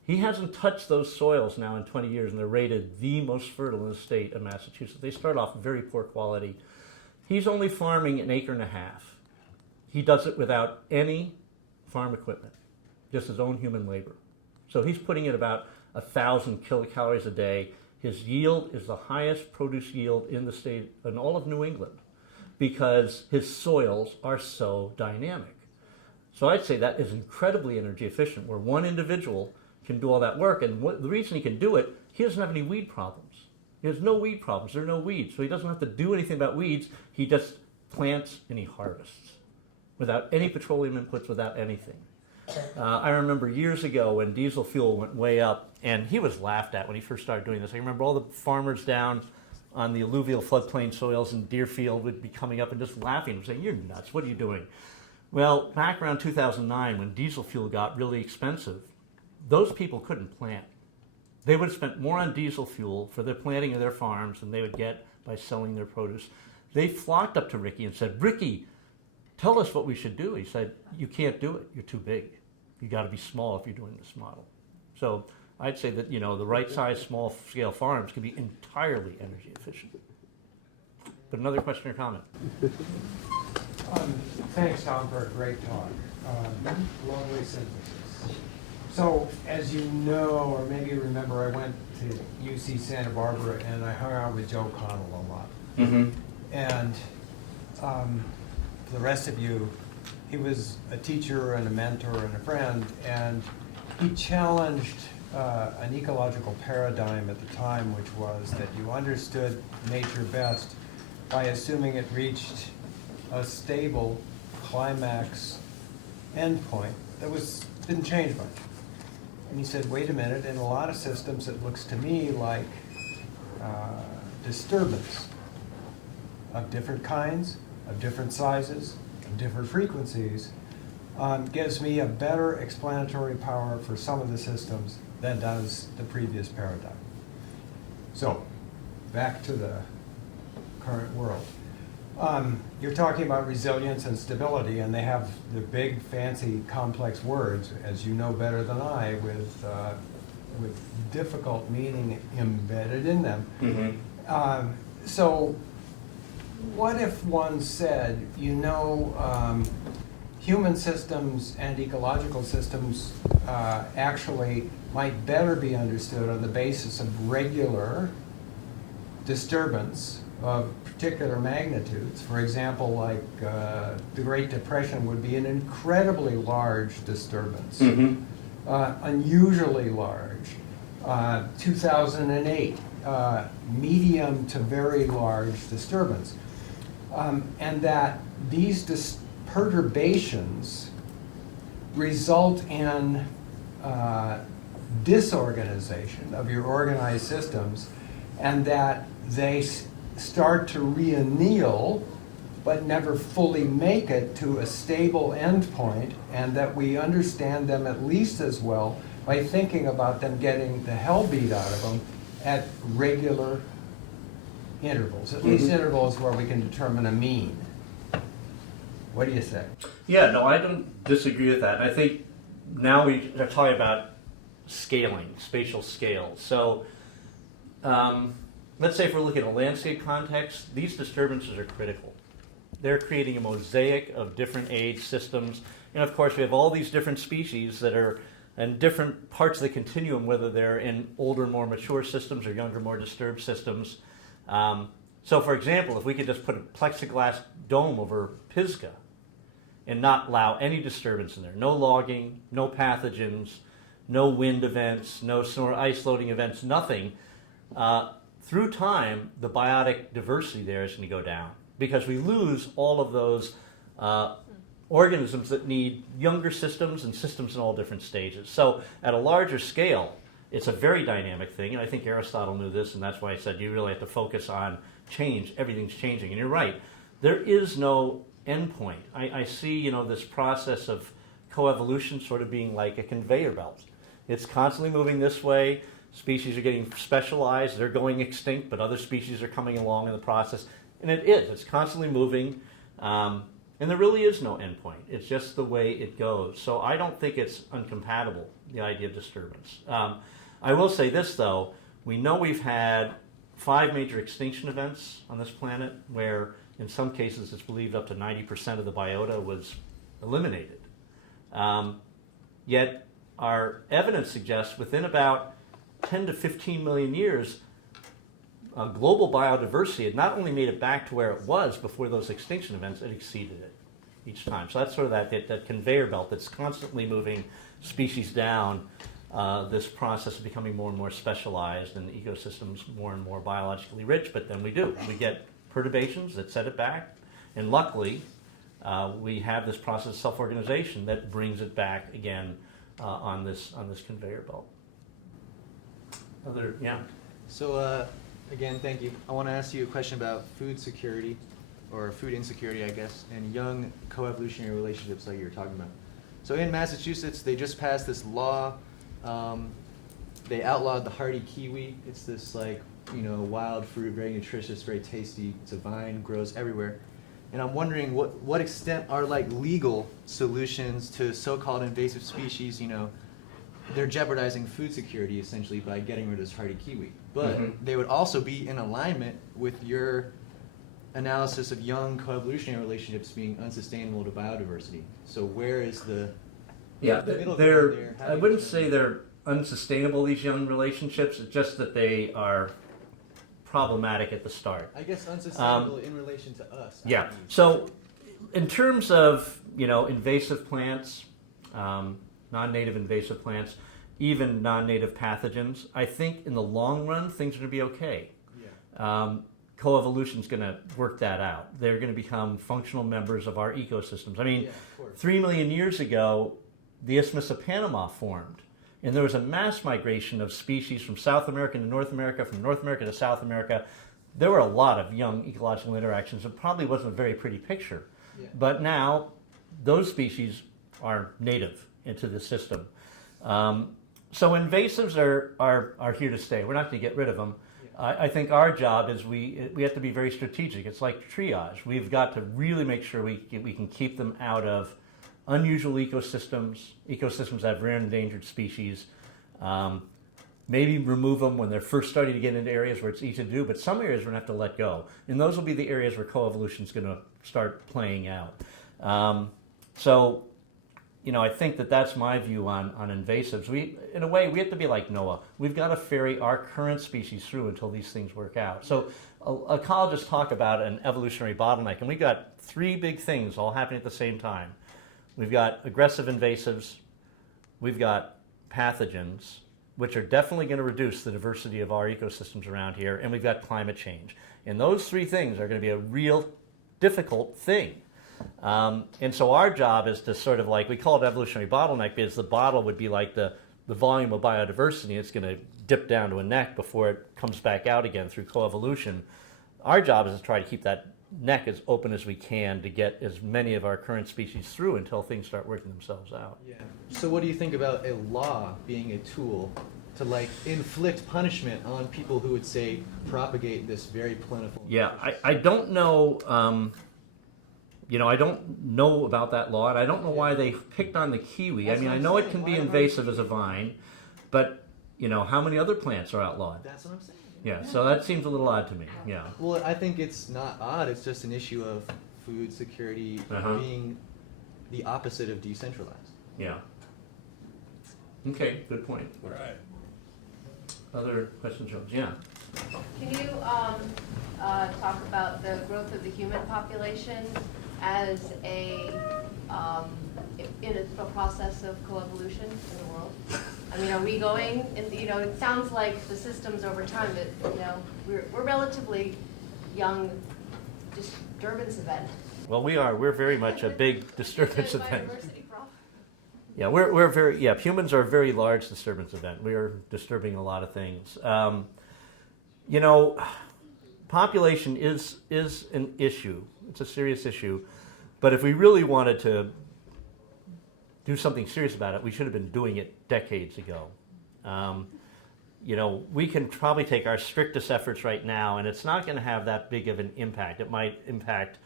He hasn't touched those soils now in 20 years, and they're rated the most fertile in the state of Massachusetts. They start off very poor quality. He's only farming 1.5 acres. He does it without any farm equipment, just his own human labor. So he's putting in about 1,000 kilocalories a day. His yield is the highest produce yield in the state, in all of New England, because his soils are so dynamic. So I'd say that is incredibly energy efficient, where one individual can do all that work. And the reason he can do it, he doesn't have any weed problems. He has no weed problems. There are no weeds. So he doesn't have to do anything about weeds. He just plants and he harvests without any petroleum inputs, without anything. I remember years ago when diesel fuel went way up, and he was laughed at when he first started doing this. I remember all the farmers down on the alluvial floodplain soils in Deerfield would be coming up and just laughing and saying, you're nuts, what are you doing? Well, back around 2009, when diesel fuel got really expensive, those people couldn't plant. They would have spent more on diesel fuel for the planting of their farms than they would get by selling their produce. They flocked up to Ricky and said, "Ricky, tell us what we should do." He said, "You can't do it. You're too big. You got to be small if you're doing this model." So I'd say that, you know, the right size small scale farms can be entirely energy efficient. But another question or comment? Thanks, Tom, for a great talk. Lovely synthesis. So, as you know, or maybe you remember, I went to UC Santa Barbara and I hung out with Joe Connell a lot. Mm-hmm. And for the rest of you, he was a teacher and a mentor and a friend, and he challenged an ecological paradigm at the time, which was that you understood nature best by assuming it reached a stable climax endpoint that didn't change much. And he said, wait a minute, in a lot of systems it looks to me like disturbance of different kinds, of different sizes, of different frequencies, gives me a better explanatory power for some of the systems than does the previous paradigm. So, back to the current world. You're talking about resilience and stability, and they have the big, fancy, complex words, as you know better than I, with difficult meaning embedded in them. Mm-hmm. So, what if one said, you know, human systems and ecological systems actually might better be understood on the basis of regular disturbance of particular magnitudes. For example, like the Great Depression would be an incredibly large disturbance, Mm-hmm. Unusually large. 2008, medium to very large disturbance. And that these perturbations result in disorganization of your organized systems, and that they start to re-anneal but never fully make it to a stable endpoint, and that we understand them at least as well by thinking about them getting the hell beat out of them at regular intervals, at least intervals where we can determine a mean. What do you say? Yeah, no, I don't disagree with that. I think now we are talking about scaling, spatial scale. So let's say if we're looking at a landscape context, these disturbances are critical. They're creating a mosaic of different age systems. And of course, we have all these different species that are in different parts of the continuum, whether they're in older, more mature systems or younger, more disturbed systems. So for example, if we could just put a plexiglass dome over Pisgah and not allow any disturbance in there, no logging, no pathogens, no wind events, no snow ice loading events, nothing, through time, the biotic diversity there is going to go down because we lose all of those organisms that need younger systems and systems in all different stages. So at a larger scale, it's a very dynamic thing, and I think Aristotle knew this, and that's why I said you really have to focus on change. Everything's changing, and you're right. There is no endpoint. I see, this process of coevolution sort of being like a conveyor belt. It's constantly moving this way. Species are getting specialized. They're going extinct, but other species are coming along in the process. And it is. It's constantly moving. And there really is no endpoint. It's just the way it goes. So I don't think it's incompatible, the idea of disturbance. I will say this, though. We know we've had 5 major extinction events on this planet where, in some cases, it's believed up to 90% of the biota was eliminated. Yet our evidence suggests within about 10 to 15 million years, global biodiversity had not only made it back to where it was before those extinction events, it exceeded it each time. So that's sort of that conveyor belt that's constantly moving species down, this process of becoming more and more specialized and ecosystems more and more biologically rich. But then we get perturbations that set it back, and luckily we have this process of self-organization that brings it back again on this conveyor belt. So again, thank you. I want to ask you a question about food security, or food insecurity, I guess, and young coevolutionary relationships like you were talking about. So in Massachusetts, they just passed this law they outlawed the hardy kiwi. It's this like, wild fruit, very nutritious, very tasty. It's a vine, grows everywhere. And I'm wondering what extent are like legal solutions to so-called invasive species, they're jeopardizing food security essentially by getting rid of this hardy kiwi. But they would also be in alignment with your analysis of young coevolutionary relationships being unsustainable to biodiversity. So where is the middle ground there? I wouldn't say they're unsustainable, these young relationships. It's just that they are problematic at the start. I guess unsustainable in relation to us. Yeah. So in terms of, invasive plants, non-native invasive plants, even non-native pathogens, I think in the long run, things are going to be okay. Yeah. Coevolution is going to work that out. They're going to become functional members of our ecosystems. I mean, 3 million years ago, the Isthmus of Panama formed. And there was a mass migration of species from South America to North America, from North America to South America. There were a lot of young ecological interactions. It probably wasn't a very pretty picture. Yeah. But now, those species are native into the system. So invasives are here to stay. We're not going to get rid of them. Yeah. I think our job is we have to be very strategic. It's like triage. We've got to really make sure we can keep them out of unusual ecosystems that have rare and endangered species. Maybe remove them when they're first starting to get into areas where it's easy to do, but some areas we're going to have to let go. And those will be the areas where coevolution is going to start playing out. I think that's my view on invasives. In a way, we have to be like Noah. We've got to ferry our current species through until these things work out. So ecologists talk about an evolutionary bottleneck, and we've got 3 big things all happening at the same time. We've got aggressive invasives, we've got pathogens, which are definitely going to reduce the diversity of our ecosystems around here, and we've got climate change. And those 3 things are going to be a real difficult thing. And so our job is to sort of we call it evolutionary bottleneck because the bottle would be like the volume of biodiversity. It's going to dip down to a neck before it comes back out again through coevolution. Our job is to try to keep that neck as open as we can to get as many of our current species through until things start working themselves out. Yeah. So what do you think about a law being a tool to inflict punishment on people who would say propagate this very plentiful? Yeah, I don't know. I don't know about that law, and I don't know why they picked on the kiwi. That's I what know I'm it can saying. be Why invasive as a vine, but how many other plants are outlawed? That's what I'm saying. Yeah, so that seems a little odd to me. Yeah. Well, I think it's not odd. It's just an issue of food security being the opposite of decentralized. Yeah. Okay, good point. All right. Other questions, Jones? Yeah. Can you talk about the growth of the human population as in a process of coevolution in the world? Are we going? It sounds like the systems over time, but we're relatively young disturbance event. Well, we're very much a big disturbance It's a event. biodiversity problem. Yeah, humans are a very large disturbance event. We are disturbing a lot of things. Population is an issue. It's a serious issue. But if we really wanted to do something serious about it, we should have been doing it decades ago. We can probably take our strictest efforts right now, and it's not going to have that big of an impact. It might impact,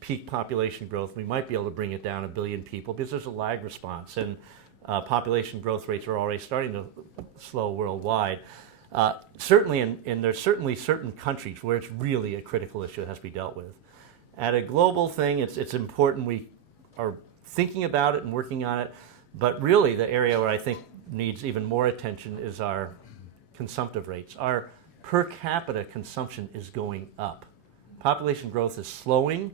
peak population growth. We might be able to bring it down 1 billion people because there's a lag response, and population growth rates are already starting to slow worldwide. Certainly, there's certainly certain countries where it's really a critical issue that has to be dealt with. At a global thing, it's important we are thinking about it and working on it, but really the area where I think needs even more attention is our consumptive rates. Our per capita consumption is going up. Population growth is slowing,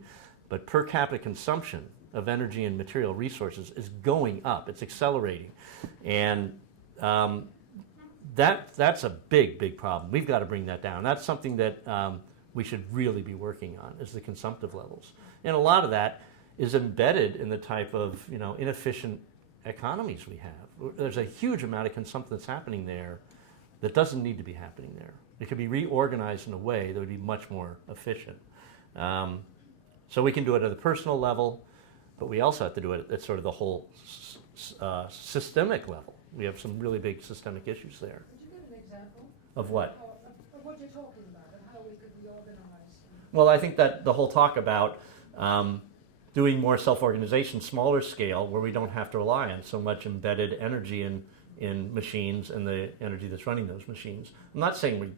but per capita consumption of energy and material resources is going up. It's accelerating. And that's a big, big problem. We've got to bring that down. That's something that we should really be working on, is the consumptive levels. And a lot of that is embedded in the type of inefficient economies we have. There's a huge amount of consumption that's happening there that doesn't need to be happening there. It could be reorganized in a way that would be much more efficient. So we can do it at the personal level, but we also have to do it at sort of the whole systemic level. We have some really big systemic issues there. Could you give an example Of what? of what you're talking about, of how we could reorganize? Well, I think that the whole talk about doing more self-organization, smaller scale, where we don't have to rely on so much embedded energy in machines and the energy that's running those machines. I'm not saying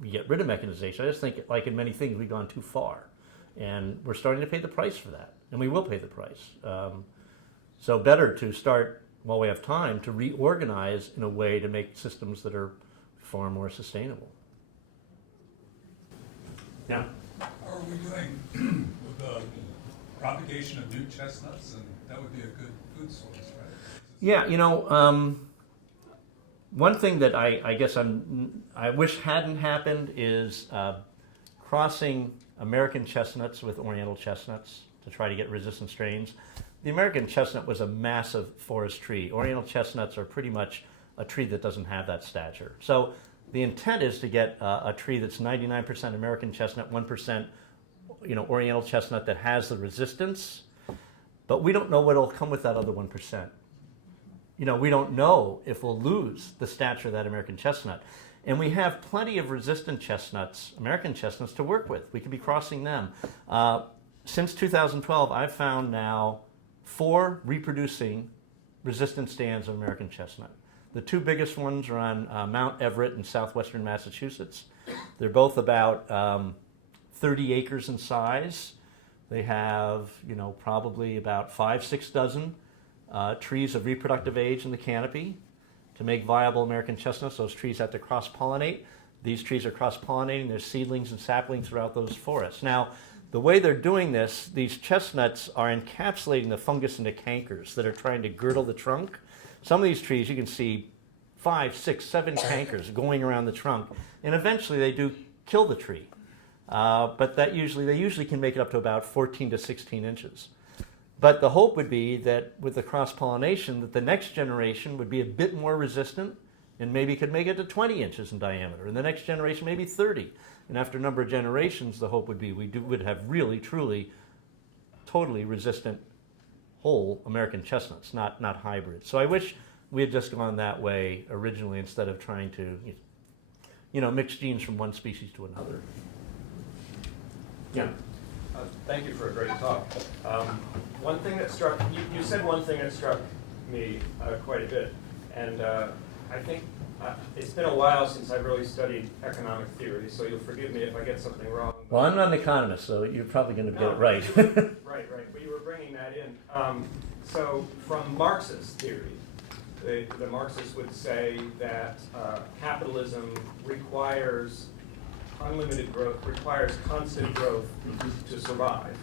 we get rid of mechanization. I just think, like in many things, we've gone too far. And we're starting to pay the price for that. And we will pay the price. So better to start, while we have time, to reorganize in a way to make systems that are far more sustainable. Yeah? How are we doing with the propagation of new chestnuts? And that would be a good food source, right? Yeah, you know, one thing that I guess I wish hadn't happened is crossing American chestnuts with Oriental chestnuts to try to get resistant strains. The American chestnut was a massive forest tree. Oriental chestnuts are pretty much a tree that doesn't have that stature. So the intent is to get a tree that's 99% American chestnut, 1% Oriental chestnut that has the resistance, but we don't know what'll come with that other 1%. We don't know if we'll lose the stature of that American chestnut. And we have plenty of resistant chestnuts, American chestnuts, to work with. We could be crossing them. Since 2012, I've found now 4 reproducing resistant stands of American chestnut. The 2 biggest ones are on Mount Everett in southwestern Massachusetts. They're both about 30 acres in size. They have, probably about 5-6 dozen trees of reproductive age in the canopy. To make viable American chestnuts, those trees have to cross-pollinate. These trees are cross-pollinating. There's seedlings and saplings throughout those forests. Now, the way they're doing this, these chestnuts are encapsulating the fungus into cankers that are trying to girdle the trunk. Some of these trees, you can see 5, 6, 7 cankers going around the trunk, and eventually they do kill the tree. But they usually can make it up to about 14 to 16 inches. But the hope would be that with the cross-pollination, that the next generation would be a bit more resistant and maybe could make it to 20 inches in diameter, and the next generation maybe 30. And after a number of generations, the hope would be would have really, truly, totally resistant whole American chestnuts, not hybrids. So I wish we had just gone that way originally instead of trying to, mix genes from one species to another. Yeah. Thank you for a great talk. One thing that struck you said one thing that struck me quite a bit, and I think it's been a while since I've really studied economic theory, so you'll forgive me if I get something wrong. Well, I'm not an economist, so you're probably going to get it right. Right, but you were bringing that in. So from Marxist theory, the Marxists would say that capitalism requires unlimited growth, requires constant growth to survive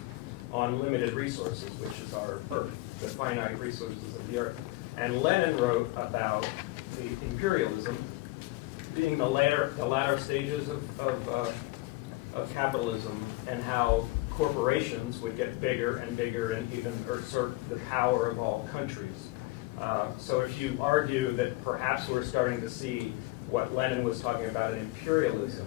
on limited resources, which is our Earth, the finite resources of the Earth. And Lenin wrote about the imperialism being the latter stages of capitalism, and how corporations would get bigger and bigger and even usurp the power of all countries. So if you argue that perhaps we're starting to see what Lenin was talking about in imperialism,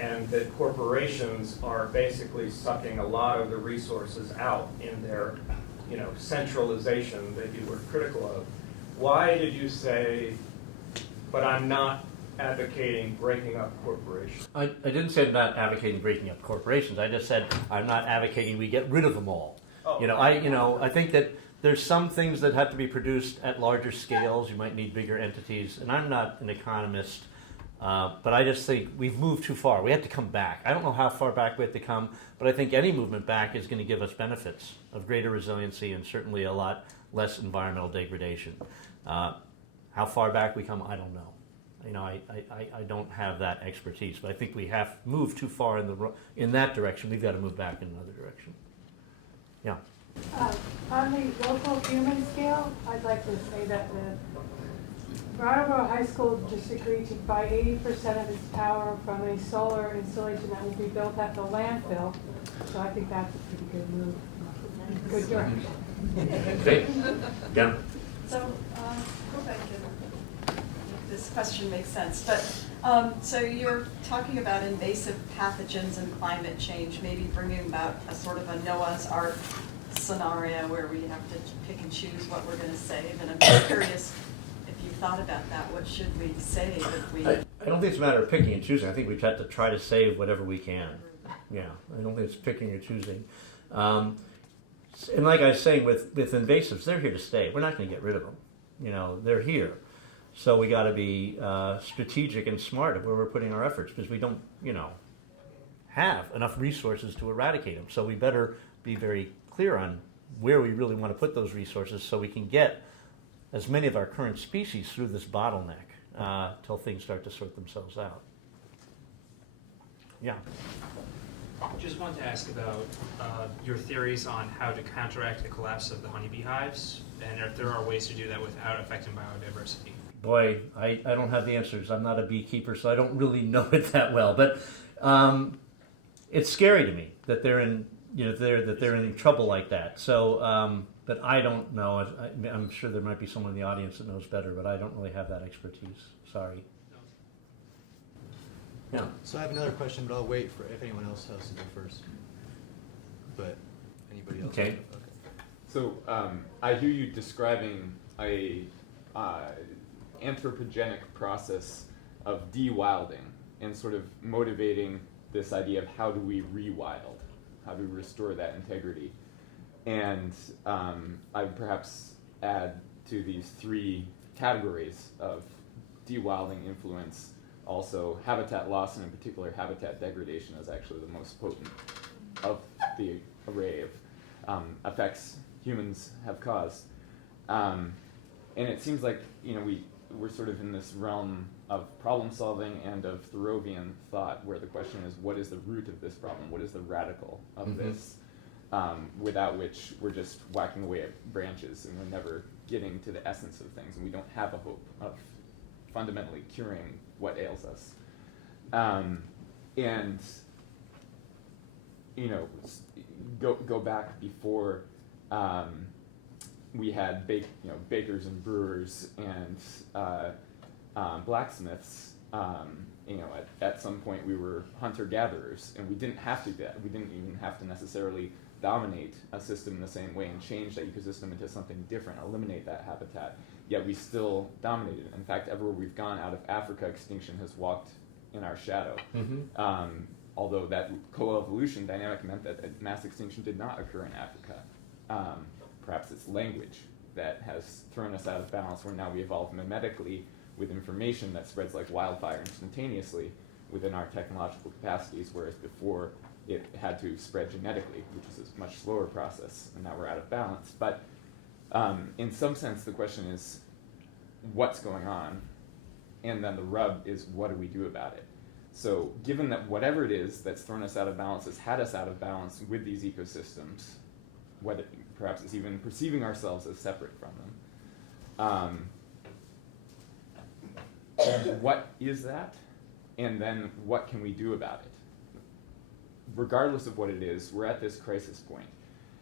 and that corporations are basically sucking a lot of the resources out in their, centralization that you were critical of. Why did you say, but I'm not advocating breaking up corporations? I didn't say I'm not advocating breaking up corporations. I just said I'm not advocating we get rid of them all. Oh. I think that there's some things that have to be produced at larger scales. You might need bigger entities, and I'm not an economist. But I just think we've moved too far. We have to come back. I don't know how far back we have to come, but I think any movement back is going to give us benefits of greater resiliency and certainly a lot less environmental degradation. How far back we come, I don't know. I don't have that expertise, but I think we have moved too far in that direction. We've got to move back in another direction. Yeah. On the local human scale, I'd like to say that the Brattleboro High School just agreed to buy 80% of its power from a solar installation that will be built at the landfill. So I think that's a pretty good move. Good direction. Okay. Yeah. So, hope I can make this question make sense. But so you're talking about invasive pathogens and climate change, maybe bringing about a sort of a Noah's Ark scenario where we have to pick and choose what we're going to save. And I'm just curious if you've thought about that? What should we save if we? I don't think it's a matter of picking and choosing. I think we've had to try to save whatever we can. Yeah, I don't think it's picking or choosing. And like I was saying, with invasives, they're here to stay. We're not going to get rid of them. You know, they're here. So we got to be strategic and smart of where we're putting our efforts, because we don't, you know, have enough resources to eradicate them. So we better be very clear on where we really want to put those resources, so we can get as many of our current species through this bottleneck till things start to sort themselves out. Yeah. Just wanted to ask about your theories on how to counteract the collapse of the honeybee hives, and if there are ways to do that without affecting biodiversity. Boy, I don't have the answers. I'm not a beekeeper, so I don't really know it that well. But it's scary to me that they're in, you know, they're in trouble like that. So, but I don't know. I'm sure there might be someone in the audience that knows better, but I don't really have that expertise. Sorry. Yeah. So I have another question, but I'll wait for if anyone else has to go first. But anybody else? Okay. So I hear you describing a anthropogenic process of de-wilding and sort of motivating this idea of how do we rewild, how do we restore that integrity. And I would perhaps add to these three categories of de-wilding influence also habitat loss, and in particular habitat degradation is actually the most potent of the array of effects humans have caused. And it seems like, you know, we're sort of in this realm of problem solving and of Thoreauvian thought, where the question is, what is the root of this problem? What is the radical of this? Without which we're just whacking away at branches and we're never getting to the essence of things, and we don't have a hope of fundamentally curing what ails us. And you know, go back before we had bakers and brewers and blacksmiths. You know, at some point we were hunter-gatherers, and we didn't have to do that. We didn't even have to necessarily dominate a system in the same way and change that ecosystem into something different, eliminate that habitat. Yet we still dominated it. In fact, everywhere we've gone out of Africa, extinction has walked in our shadow. Although that coevolution dynamic meant that mass extinction did not occur in Africa. Perhaps it's language that has thrown us out of balance, where now we evolve mimetically with information that spreads like wildfire instantaneously within our technological capacities, whereas before it had to spread genetically, which is a much slower process, and now we're out of balance. But in some sense, the question is, what's going on? And then the rub is, what do we do about it? So given that whatever it is that's thrown us out of balance has had us out of balance with these ecosystems, whether perhaps it's even perceiving ourselves as separate from them, what is that? And then what can we do about it? Regardless of what it is, we're at this crisis point.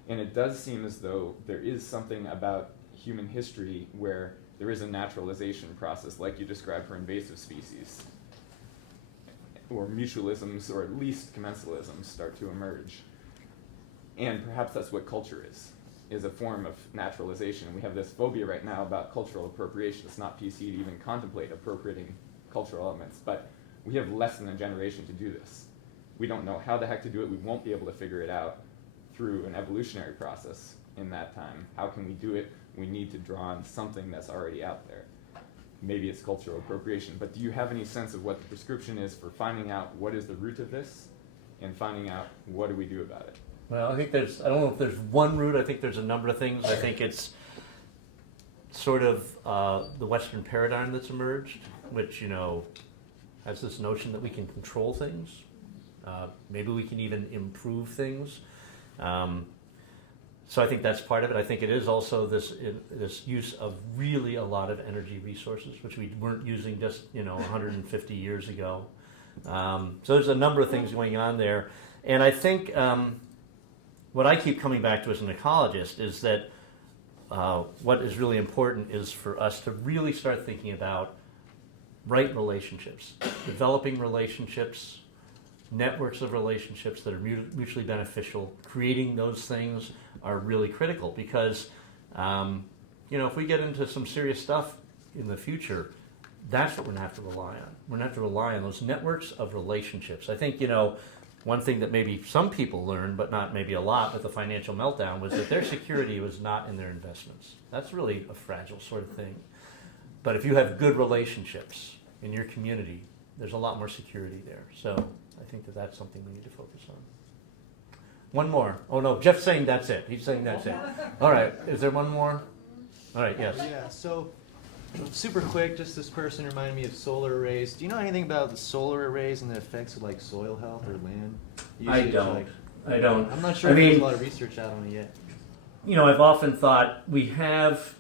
And it does seem as though there is something about human history where there is a naturalization process, like you described for invasive species, or mutualisms, or at least commensalisms start to emerge. And perhaps that's what culture is a form of naturalization. We have this phobia right now about cultural appropriation. It's not PC to even contemplate appropriating cultural elements, but we have less than a generation to do this. We don't know how the heck to do it. We won't be able to figure it out through an evolutionary process in that time. How can we do it? We need to draw on something that's already out there. Maybe it's cultural appropriation, but do you have any sense of what the prescription is for finding out what is the root of this and finding out what do we do about it? Well, I think I don't know if there's one route. I think there's a number of things. I think it's sort of the Western paradigm that's emerged, which, you know, has this notion that we can control things. Maybe we can even improve things. So I think that's part of it. I think it is also this use of really a lot of energy resources, which we weren't using just 150 years ago. So there's a number of things going on there, and I think what I keep coming back to as an ecologist is that what is really important is for us to really start thinking about right relationships, developing relationships, networks of relationships that are mutually beneficial. Creating those things are really critical because, if we get into some serious stuff, in the future, that's what we're going to have to rely on. We're going to have to rely on those networks of relationships. I think, one thing that maybe some people learned, but not maybe a lot with the financial meltdown, was that their security was not in their investments. That's really a fragile sort of thing. But if you have good relationships in your community, there's a lot more security there. So I think that that's something we need to focus on. One more. Oh no, Jeff's saying that's it. He's saying that's it. All right, is there one more? All right, yes. Yeah, so super quick, just this person reminded me of solar arrays. Do you know anything about the solar arrays and the effects of like soil health or land usage? I don't. I'm not sure if there's a lot of research out on it yet. I've often thought we have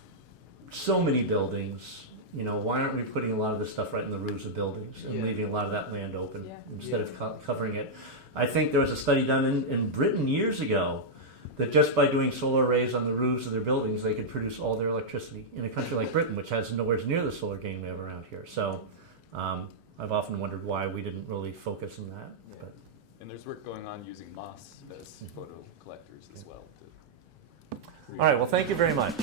so many buildings. Why aren't we putting a lot of this stuff right in the roofs of buildings and leaving a lot of that land open instead of covering it? I think there was a study done in Britain years ago that just by doing solar arrays on the roofs of their buildings, they could produce all their electricity in a country like Britain, which has nowhere near the solar game we have around here. So I've often wondered why we didn't really focus on that. Yeah. But. And there's work going on using moss as photo collectors as well. All right, well, thank you very much.